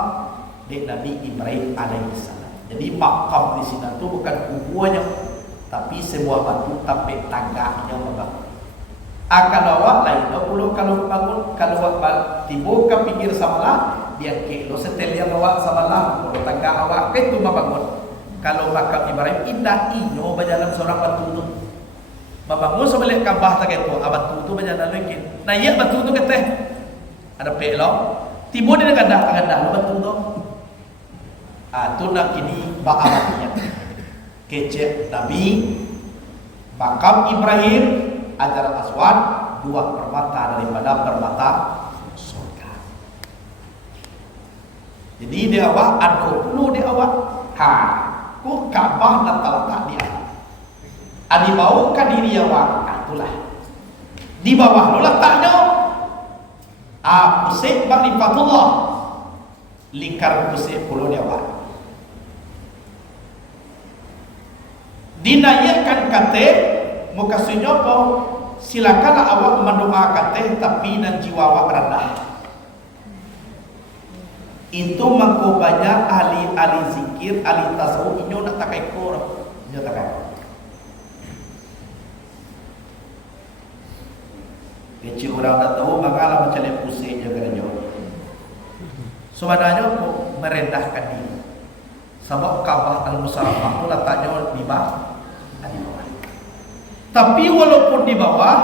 di Nabi Ibrahim alaihissalam. Jadi makam di sini tu bukan kuburannya, tapi sebuah batu tapi tangganya membangun. Akan awak lain. Kalau bangun, kalau awak tiba ke pinggir samalah, dia kelo setel yang awak samalah, kalau tangga awak itu membangun. Kalau makam Ibrahim indah inyo berjalan seorang batu tu. Membangun sebelah Ka'bah tak itu, batu tu berjalan lagi. Nah iya batu tu kata ada pelok, tiba dia gandah batu tu. Tu nak kini baabatnya. Kecek Nabi, makam Ibrahim, Hajar Aswad, 2 permata daripada permata surga. Jadi dia awak ada perlu dia awak. Ku Ka'bah dan letak dia. Adi bau ke diri awak. Itulah. Di bawah lu letaknya. Pusat Ma'rifatullah. Lingkar pusat pulau dia awak. Dinayakan kata muka sunyopo, silakanlah awak mendoa kata tapi dan jiwa awak rendah. Itu mangko banyak ahli zikir, ahli tasawuf inyo nak takai kor, inyo takai. Kecil orang dah tahu mengalah macam yang pusing jaga inyo. Sebenarnya merendahkan diri. Sebab Ka'bah al-Musharrafah itu letaknya di bawah. Tapi walaupun di bawah,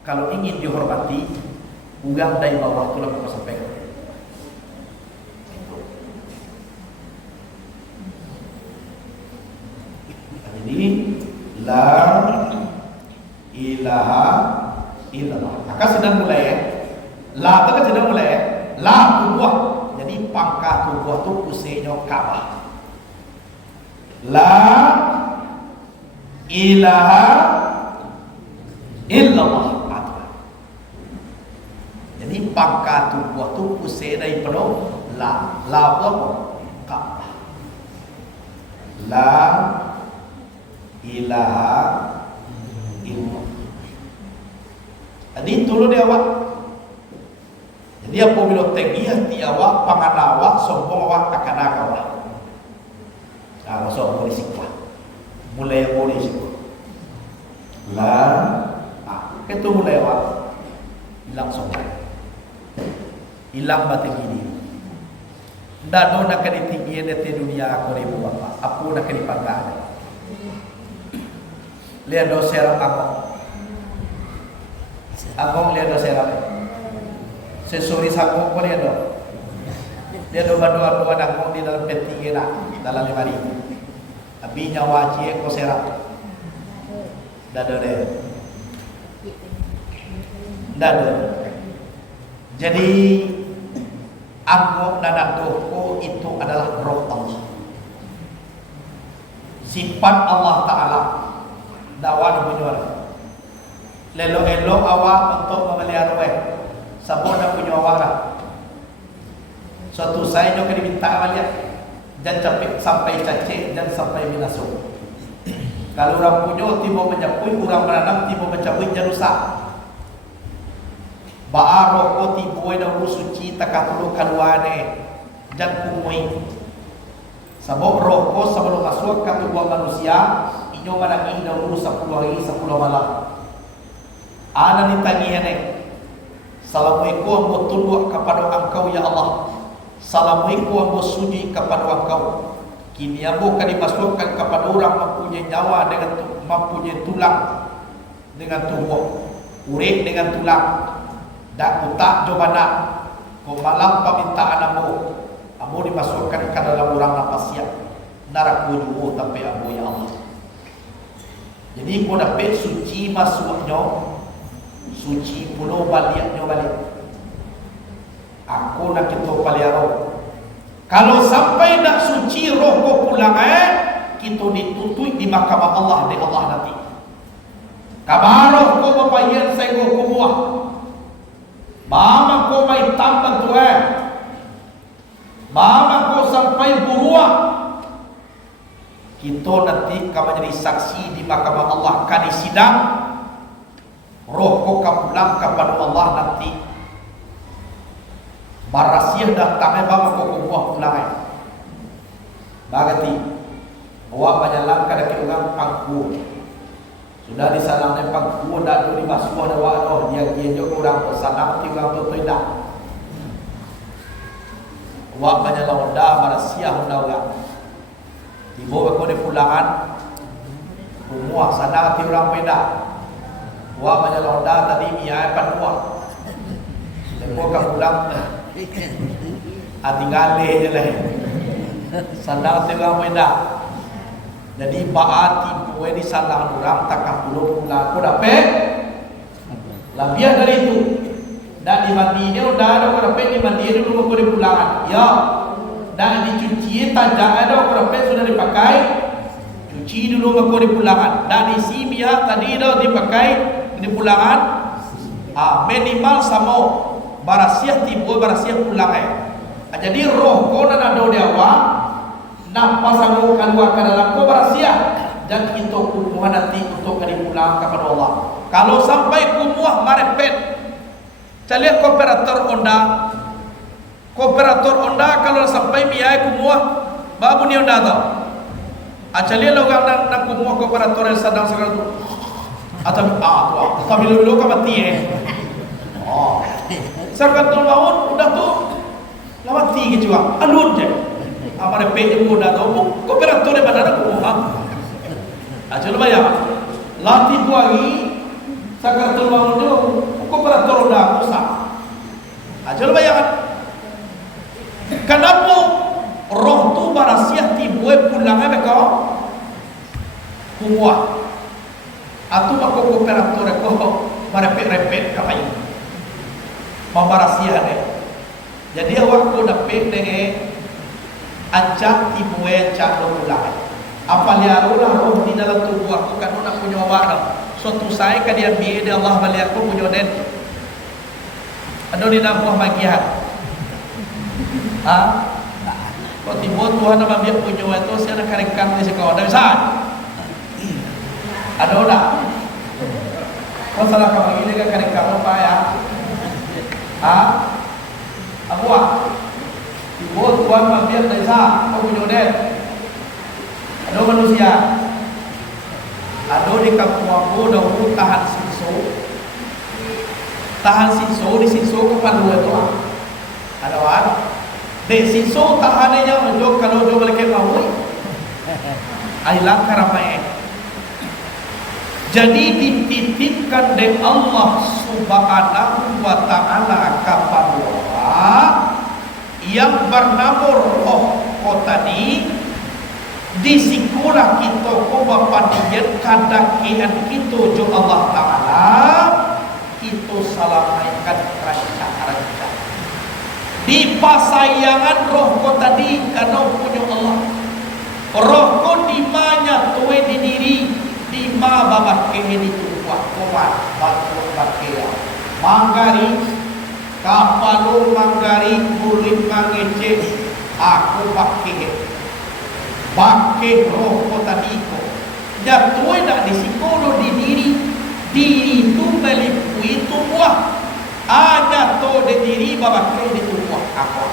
kalau ingin dihormati, ugang dari bawah itu lebih sampai. Jadi la ilaha illallah. Maka sedang mulai la itu kan sedang mulai la tubuh. Jadi pangkat tubuh itu pusatnya Ka'bah. La ilaha illallah. Jadi pangkat tubuh itu pusat daripada la apa? Ka'bah. La ilaha illallah. Jadi tolong dia awak. Jadi apabila tinggi hati awak, pangan awak, sombong awak akan awak. Masuk boleh sikap. Mulai boleh sikap. Itu mulai awak hilang sombong. Hilang batin ini. Dado nak ditinggi di dunia aku ribu bapa. Aku nak dipanggang. Lihat doser Abang lihat doser apa? Sesuri sanggup pun lihat do. Dia do dua nak di dalam peti kira dalam lemari. Abi nyawa cie ko serap. Dado deh. Dado. Jadi anggap nanak doko itu adalah roh Allah. Sifat Allah Ta'ala. Dawan bunyur. Lelo-elo awak untuk memelihara weh. Sabun dah punya awak lah. Suatu saya juga diminta awak lihat. dan sampai cacik dan sampai binasuk. Kalau orang punya tiba menyapui, orang menanam tiba mencabui janusa. Baaro ko tibo na suci takatulo kalwane dan kumui. Sabab roh ko sebelum masuk ke tubuh manusia, inyo manangi na 10 hari 10 malam. Ana nitangihan Assalamualaikum bertunduk kepada Engkau ya Allah. Assalamualaikum bersujud kepada Engkau. Kini aku akan dimasukkan kepada orang mempunyai nyawa dengan mempunyai tulang dengan tubuh, urip dengan tulang. Dan utak jobana ko malam permintaan amu dimasukkan ke dalam orang nafas siap narak wujuh tapi amu ya Allah. Jadi ko dapat suci masuknya, suci pulau baliknya balik. Aku nak kita paliaro. Kalau sampai nak suci roh ko pulang kita dituntut di mahkamah Allah di Allah nanti. Kabaroh ko bapayan saya ko kumuah. Mama ko may tambang tuan, mama ko sampai buruah. Kita nanti akan menjadi saksi di mahkamah Allah kali sidang. Roh ko pulang kepada Allah nanti. Barasiah datangnya mama ko kumpuah pulang. Bagati, awak menyalang kada orang pangku. Sudah disalangnya pangku dah tu di basuh ada wak dia juga orang bersalam tiga orang tu tidak. Wak banyak lauda barasiah orang. Tiba aku di pulangan rumah sana ti orang beda. Wak banyak lauda tadi biaya panua. Lepas kau pulang, tinggal je lah. Sana ti orang beda. Jadi baat tipu di salah orang takkan belum aku dapat lebih dari itu. Dan di mandinya udah ada aku dapat di mandinya dulu aku di pulangan. Ya, dan dicuci tajak ada aku dapat sudah dipakai. Cuci dulu aku di pulangan. Dan di simia tadi dah dipakai di pulangan. Minimal sama barasiah tipu barasiah pulangan. Jadi roh kau nak ada di awal. Nampak sanggup keluar ke dalam kobarasiah dan kita kumuh nanti untuk dipulang kepada Allah. Kalau sampai kumuh marepet, calian kooperator onda kalau sampai biaya kumuh, babu ni onda tau. Calian logang nak kumuh kooperator yang sedang sekarang tu, atau tapi lu kau mati sekarang tu bangun udah tu lama mati gitu alun je. Amare peje muda domo kooperator mana nak kuha ajal bayar lati kuagi sakar tulung tu kooperator dah usah ajal bayar. Kenapa roh tu barasiah tibuai pulang mereka kuah atau mako kooperator ko marepet kapai mabarasiah ni. Jadi awak ko dapat dengan ajak tibuai cakap pulang. Apa lihat roh di dalam tubuh aku kan nak punya wabak. Suatu saya kan dia biar dia Allah balik aku punya den. Ada di dalam buah magian. Kau tiba Tuhan nama biar punya itu saya nak karikkan di sekolah. Ada bisa? Ada tak? Kau salah kamu ini kan karikkan apa ya? Apa? Ibu Tuhan mampir desa, kau punya den. Ada manusia. Ada di kampung aku dahulu tahan sinso di sinso kepan dua tu. Ada wan. Di sinso tahannya menjog kalau jog balik mau. Ailang karamai. Jadi dititipkan dari Allah Subhanahu wa taala kepada yang bernama roh kota ni di sekolah kita ko bapa dian kadakian kita jo Allah taala kita salamaikan kerajaan di pasayangan roh kota di karena punya Allah roh ko di mana tuwe di diri di ma babak ke di tuwa kuat batu bakia manggari kapalo manggari murid mangece aku pakai pakai roh ko tadi ko jatuh nak disikono di diri itu melipui tubuh ada to di diri babakai di tubuh apa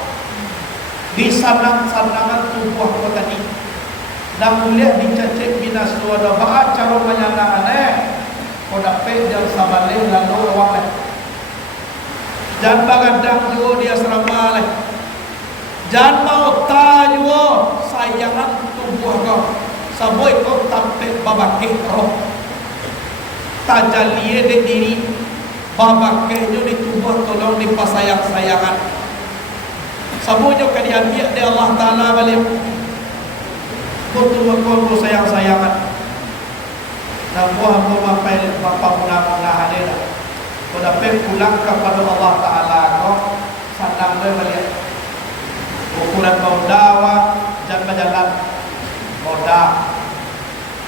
di sanang-sanangan tubuh ko tadi dan mulia dicacek bina suara baca cara menyana ko dapat jam sabale lalu awak jangan bagadang juga dia serama leh jangan mau tayo sayangan tubuh kau saboi kau tampil babake roh tajalie de diri babake nyo di tubuh tolong di pasayang-sayangan sabonyo kadian dia de Allah Ta'ala balik kutu kau sayang-sayangan dan buah mapai bapa muna hadera kau dapat pulang kepada Allah Ta'ala kau sadang balik ukuran mau dawa jangan berjalan moda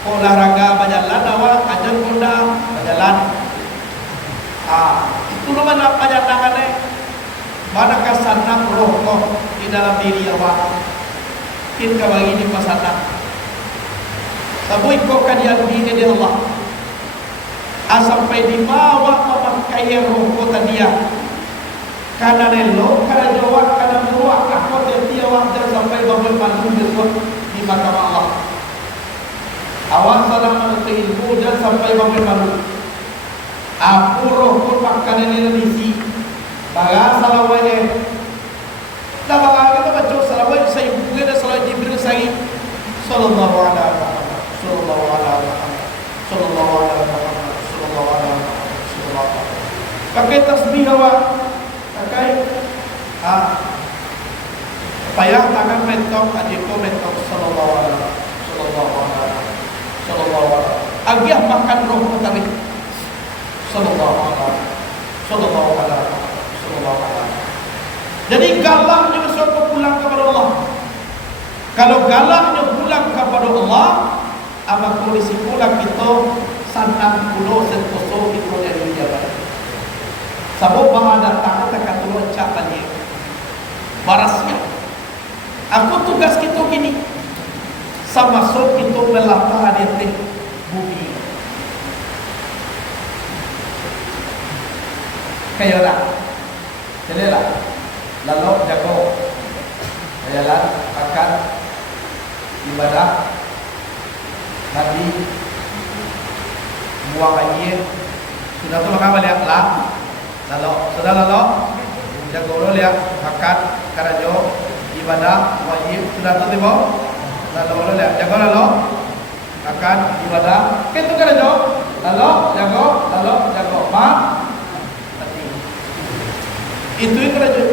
olahraga berjalan awak ajar moda berjalan itu nama nak berjalan manakah sanang roh kau di dalam diri awak kita bagi di pasanang sabui kau kadian diri di Allah sampai di bawah memakai roh kau tadi karena nelo, karena jawab, karena meruak, aku tiap-tiap dan sampai babel malu di mahkamah Allah. Awak salah menuntut ilmu dan sampai babel malu. Aku roh pun makan ini misi. Bagas salah wajah. Dah bagai kita baca salah wajah saya buku dan salah Jibril saya. Sallallahu alaihi wasallam. Sallallahu alaihi wasallam. Sallallahu alaihi wasallam. Sallallahu alaihi wasallam. Pakai tasbih awak. Pakai payah tangan mentok adiko mentok sallallahu alaihi wasallam agiah makan roh tadi sallallahu alaihi wasallam. Jadi galaknya suatu pulang kepada Allah. Kalau galaknya pulang kepada Allah apa kondisi pulang kita sanang pulau sentoso itu dari jabat sabab bahada tangan tekan turun cak balik barasnya aku tugas kita gini sama sok kita melata di bumi kayak lah jadi lah lalu jago jalan akan ibadah nabi buang air sudah tu maka balik lah lalu sudah lalu jago lo lihat makan karajo ibadah wajib sudah tu tiba lalu lo lihat jago lalu makan ibadah kita karajo lalu jago mak itu karajo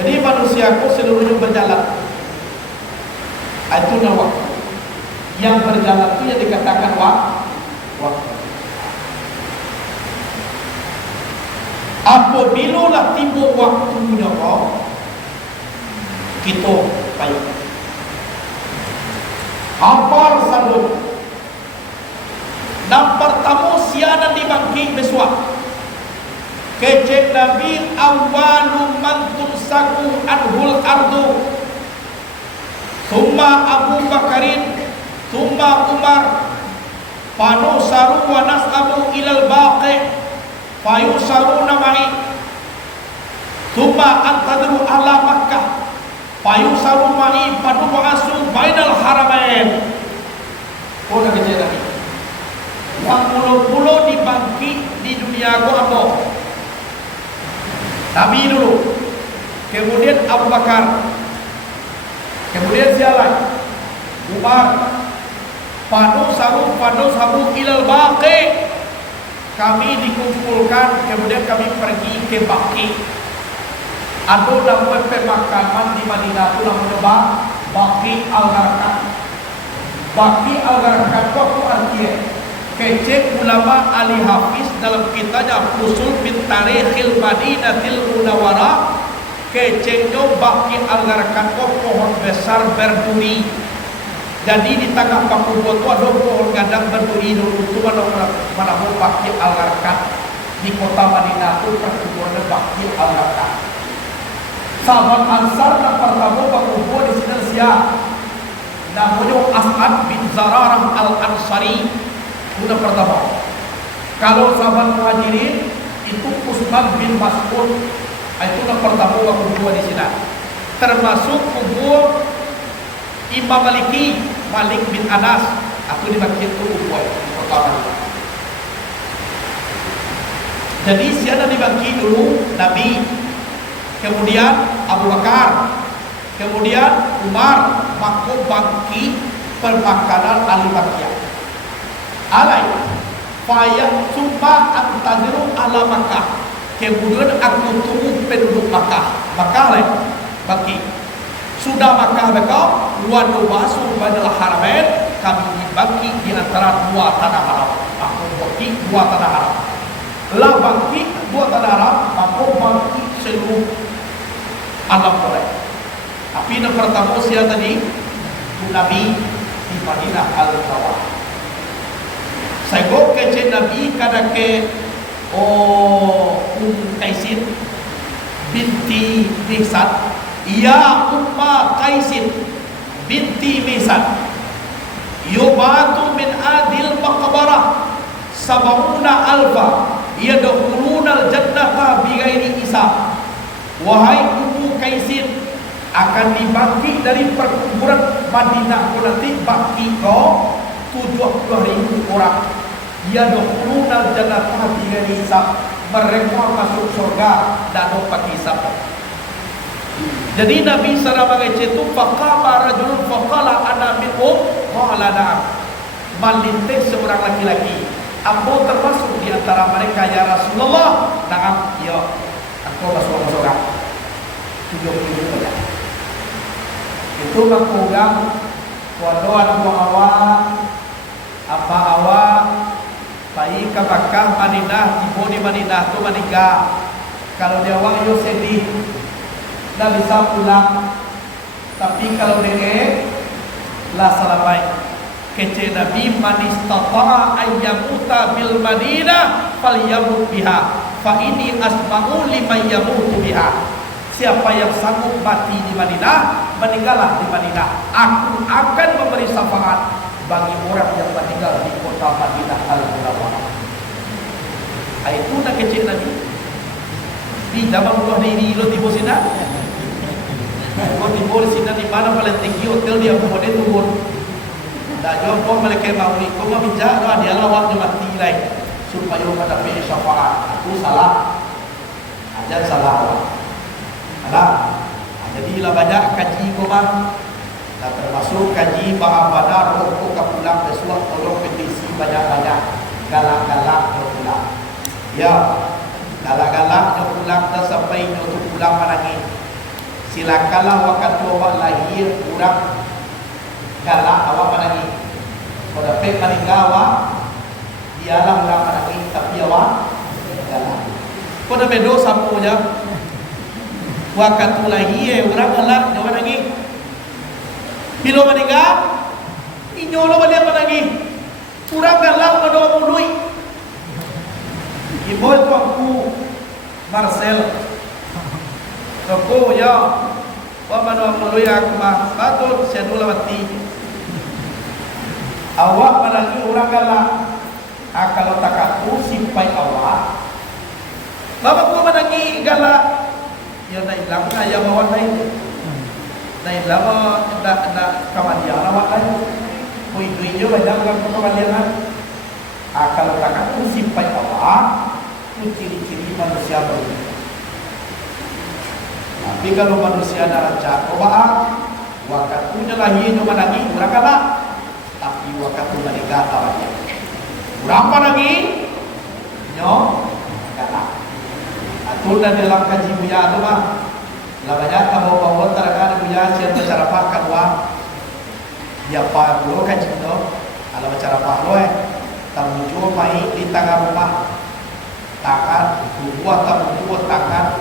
jadi manusiaku seluruhnya berjalan itu nama waktu yang berjalan itu yang dikatakan waktu. Apabila tiba waktunya kau kita payah hampar salun dan pertama sianan dibangkit besok kecek Nabi awalu man tumsaku anhul ardu summa Abu Bakarin summa Umar panu saru wa nas'abu ilal baqi fayu saru namai summa antadru ala Makkah fayu saru ma'i panu mengasu bainal haramain oh dah kecil lagi yang pulau-pulau dibangkit di dunia aku apa Nabi dulu kemudian Abu Bakar kemudian siapa Umar panu sabu ilal baqi kami dikumpulkan kemudian kami pergi ke Baqi ada namanya pemakaman di Madinah itu namanya Baqi Al-Gharqad Baqi Al-Gharqad itu artinya kecek ulama Ali Hafiz dalam kitabnya Fusul bin Tarikhil Madinatil Munawwarah keceknya Baqi Al-Gharqad pohon besar berduri. Jadi di tengah kampung itu ada pohon gadang berduri dulu itu mana Baqi Al-Gharqad di kota Madinah itu perkumpulan Baqi Al-Gharqad. sahabat Ansar na pertama berkumpul di sini siapa? Namanya As'ad bin Zararah al-Ansari. Itu pertama. Kalau sahabat Muhajirin itu Utsman bin Mas'ud. Itu pertama berkumpul di sini. Termasuk kumpul Imam Malik bin Anas. Aku di Masjid itu kumpul pertama. Jadi siapa dibagi dulu Nabi, kemudian Abu Bakar, kemudian Umar, maka bangki permakanan al-Bakiyah. Alai, payah cuma antadiru ala Makkah. Kemudian aku tunggu penduduk Makkah. Makkah lain, bangki. Sudah Makkah bekau, wadu masuk pada Haramain, kami dibagi di antara dua tanah haram. Aku bagi dua tanah haram. Lah bangkit buat tanah mampu bangkit seluruh alam boleh. Tapi yang pertama siapa tadi? Nabi di Madinah al-Munawwarah. Saya go ke Nabi kada ke Qaisin binti Mihsan. Ya Umma Qaisin binti Mihsan. Yubatu min adil maqbarah sab'una alfa yadkhulunal jannata bighairi hisab. Wahai Ummu Qaisin, akan dibagi dari perkumpulan Madinah nanti bagi kau 70.000 orang. Yadkhulunal jannata bighairi hisab, mereka masuk surga dan pakai hisab. Jadi Nabi sallallahu alaihi wasallam itu faqama rajulun faqala ana minhum qala na'am. Melintas seorang laki-laki, ambo termasuk di antara mereka ya Rasulullah. Naam, ya. Aku masuk surga. 70 saja. Itu makugang wadoan awak apa awak pai ke Makkah Madinah, tiba di Madinah tu menikah. Kalau dia orang yo sedih dah bisa pulang. Tapi kalau dia lah salamai kece Nabi man istata'a ayyamuta bil Madinah falyamut biha fa inni asma'u liman yamutu biha. Siapa yang sanggup mati di Madinah, meninggallah di Madinah. Aku akan memberi syafaat bagi orang yang meninggal di kota Madinah al-Munawwarah. Itu nak kece Nabi di zaman Allah ini lo tibo sina. Kau tibo sina di mana paling tinggi hotel dia kemudian turun. Dah jawab pun mereka mau ni. Kau mau bicara dia lawak dia mati lagi supaya mendapat syafaat. Itu salah. Ajar salah. Salah. Jadi lah banyak kaji kau mah. Dah termasuk kaji bahawa roh kau kapulang besuak tolong petisi banyak-banyak. Galak-galak kau pulang. Ya. Galak-galak kau pulang dah sampai kau pulang lagi. Silakanlah waktu awak lahir kurang galak awak lagi. Kalau dapat meninggal awak, dialah orang lagi, tapi awak galak. Kalau dapat dosa punya, waktu lahir orang galak, jangan lagi. Bila meninggal, inyolo balik lagi. Orang galak pada mului. Ibu itu aku Marcel. Aku ya, mana mului aku mah, betul saya dulu mati. Awak lagi orang galak. Kalau tak aku simpai awak. Bapak ku lagi galak. Ya naik lama ya bawa lain. Naik lama nak kawan awak lain. Kui jo banyak kan kawan dia. Kalau tak aku simpai awak, tu ciri-ciri manusia baru. Tapi kalau manusia ada rancak, waktunya lahir cuma lagi orang galak. Tapi waktu menikah tawannya berapa lagi? Nyo galak. Atur dan dalam kaji buya tu mah. Lah banyak kamu terkadang buya siapa cara pakai uang. Dia pak lo kaji tu. Kalau cara pak lo tamu jual mai di tengah rumah. Takkan buat tamu jual takkan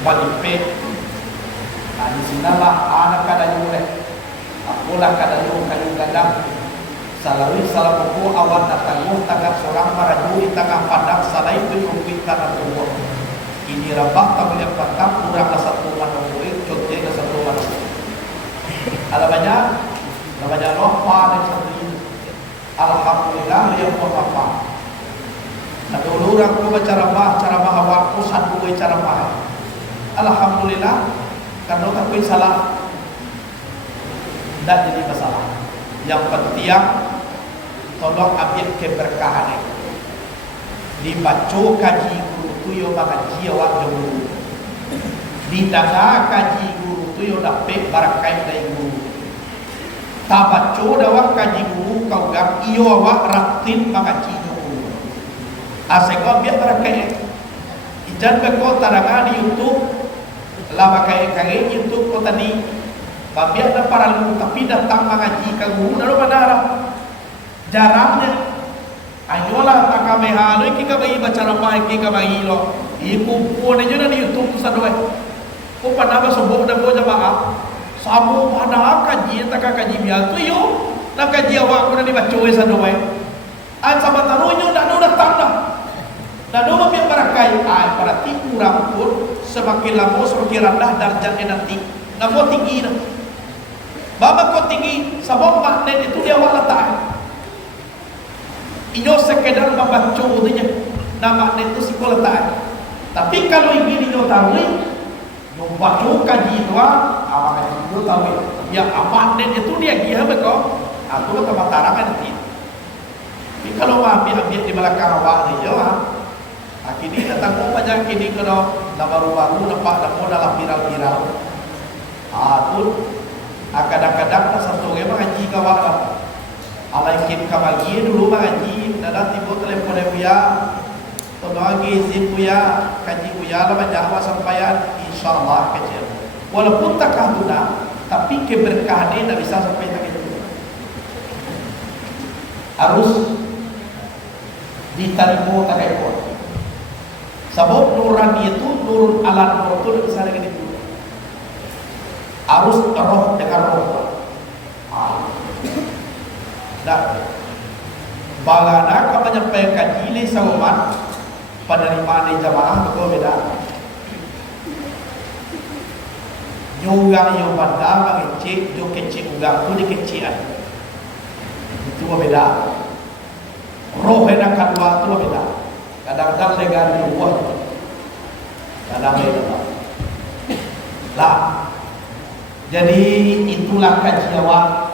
balipe. Nah di sinalah anak kada yule. Apalah kada yule kayu gadang. Salawi salah buku awan datang tangga seorang maraju di tengah padang salai itu yungki tanah tumbuh. ini rabah tamu yang patah kurang satu manusia contohnya satu manusia namanya rohpa dan satu alhamdulillah yang apa nah dulu orang ku baca ceramah awakku satu ceramah alhamdulillah karena tak salah dan jadi masalah yang penting tolong ambil keberkahan dibaca kaji guru tu yo mengaji awak dulu didengar kaji guru tu yo dapat barakai dari guru tak baca dawak kaji guru kau gam iyo awak ratin mengaji guru asal kau biar barakai ijan beko tarangan di YouTube lah pakai kage YouTube kau tadi biar ada para lu tapi datang mengaji ke guru lalu mana jarangnya ayolah tak kami halu kita bagi baca ramai kita bagi lo ibu puan aja di YouTube tu sadoi ko pada sebab dah ko jamaah sabu pada kaji tak kaji biasa tu yo nak kaji awak ko di baca sadoi an sama tarunya dah datang dah dan dulu biar barakai berarti kurang pun semakin lama semakin rendah darjatnya nanti nama tinggi dah bapa ko tinggi sebab magnet itu dia awak letak inyo sekedar membaca utuhnya nama itu sekolah tak tapi kalau ini inyo tahu membaca kaji itu apa kaji itu tahu ya amanat itu dia dia beko aku ke matarangan nanti tapi kalau ambil di belakang awak ni yo akhirnya datang ko banyak kini kalau baru-baru nampak dalam viral-viral tu kadang-kadang satu orang mengaji kawan alaikim kabagi dulu mengaji dan timbul telepon buya tolong lagi izin buya kaji buya lama jawab sampaian insyaallah kecil walaupun tak kahuna tapi keberkahan ini tak bisa sampai tak itu harus diterima tak ekor sebab nurani itu nurun ala nur itu bisa dengan itu harus roh dengan roh dan balana kau menyampaikan jili sauman penerimaan di jamaah itu beda juga yang pada mengecik jo kecik ugang tu dikecian itu beda roh yang kedua itu beda kadang-kadang legal di buah kadang beda lah jadi itulah kaji awak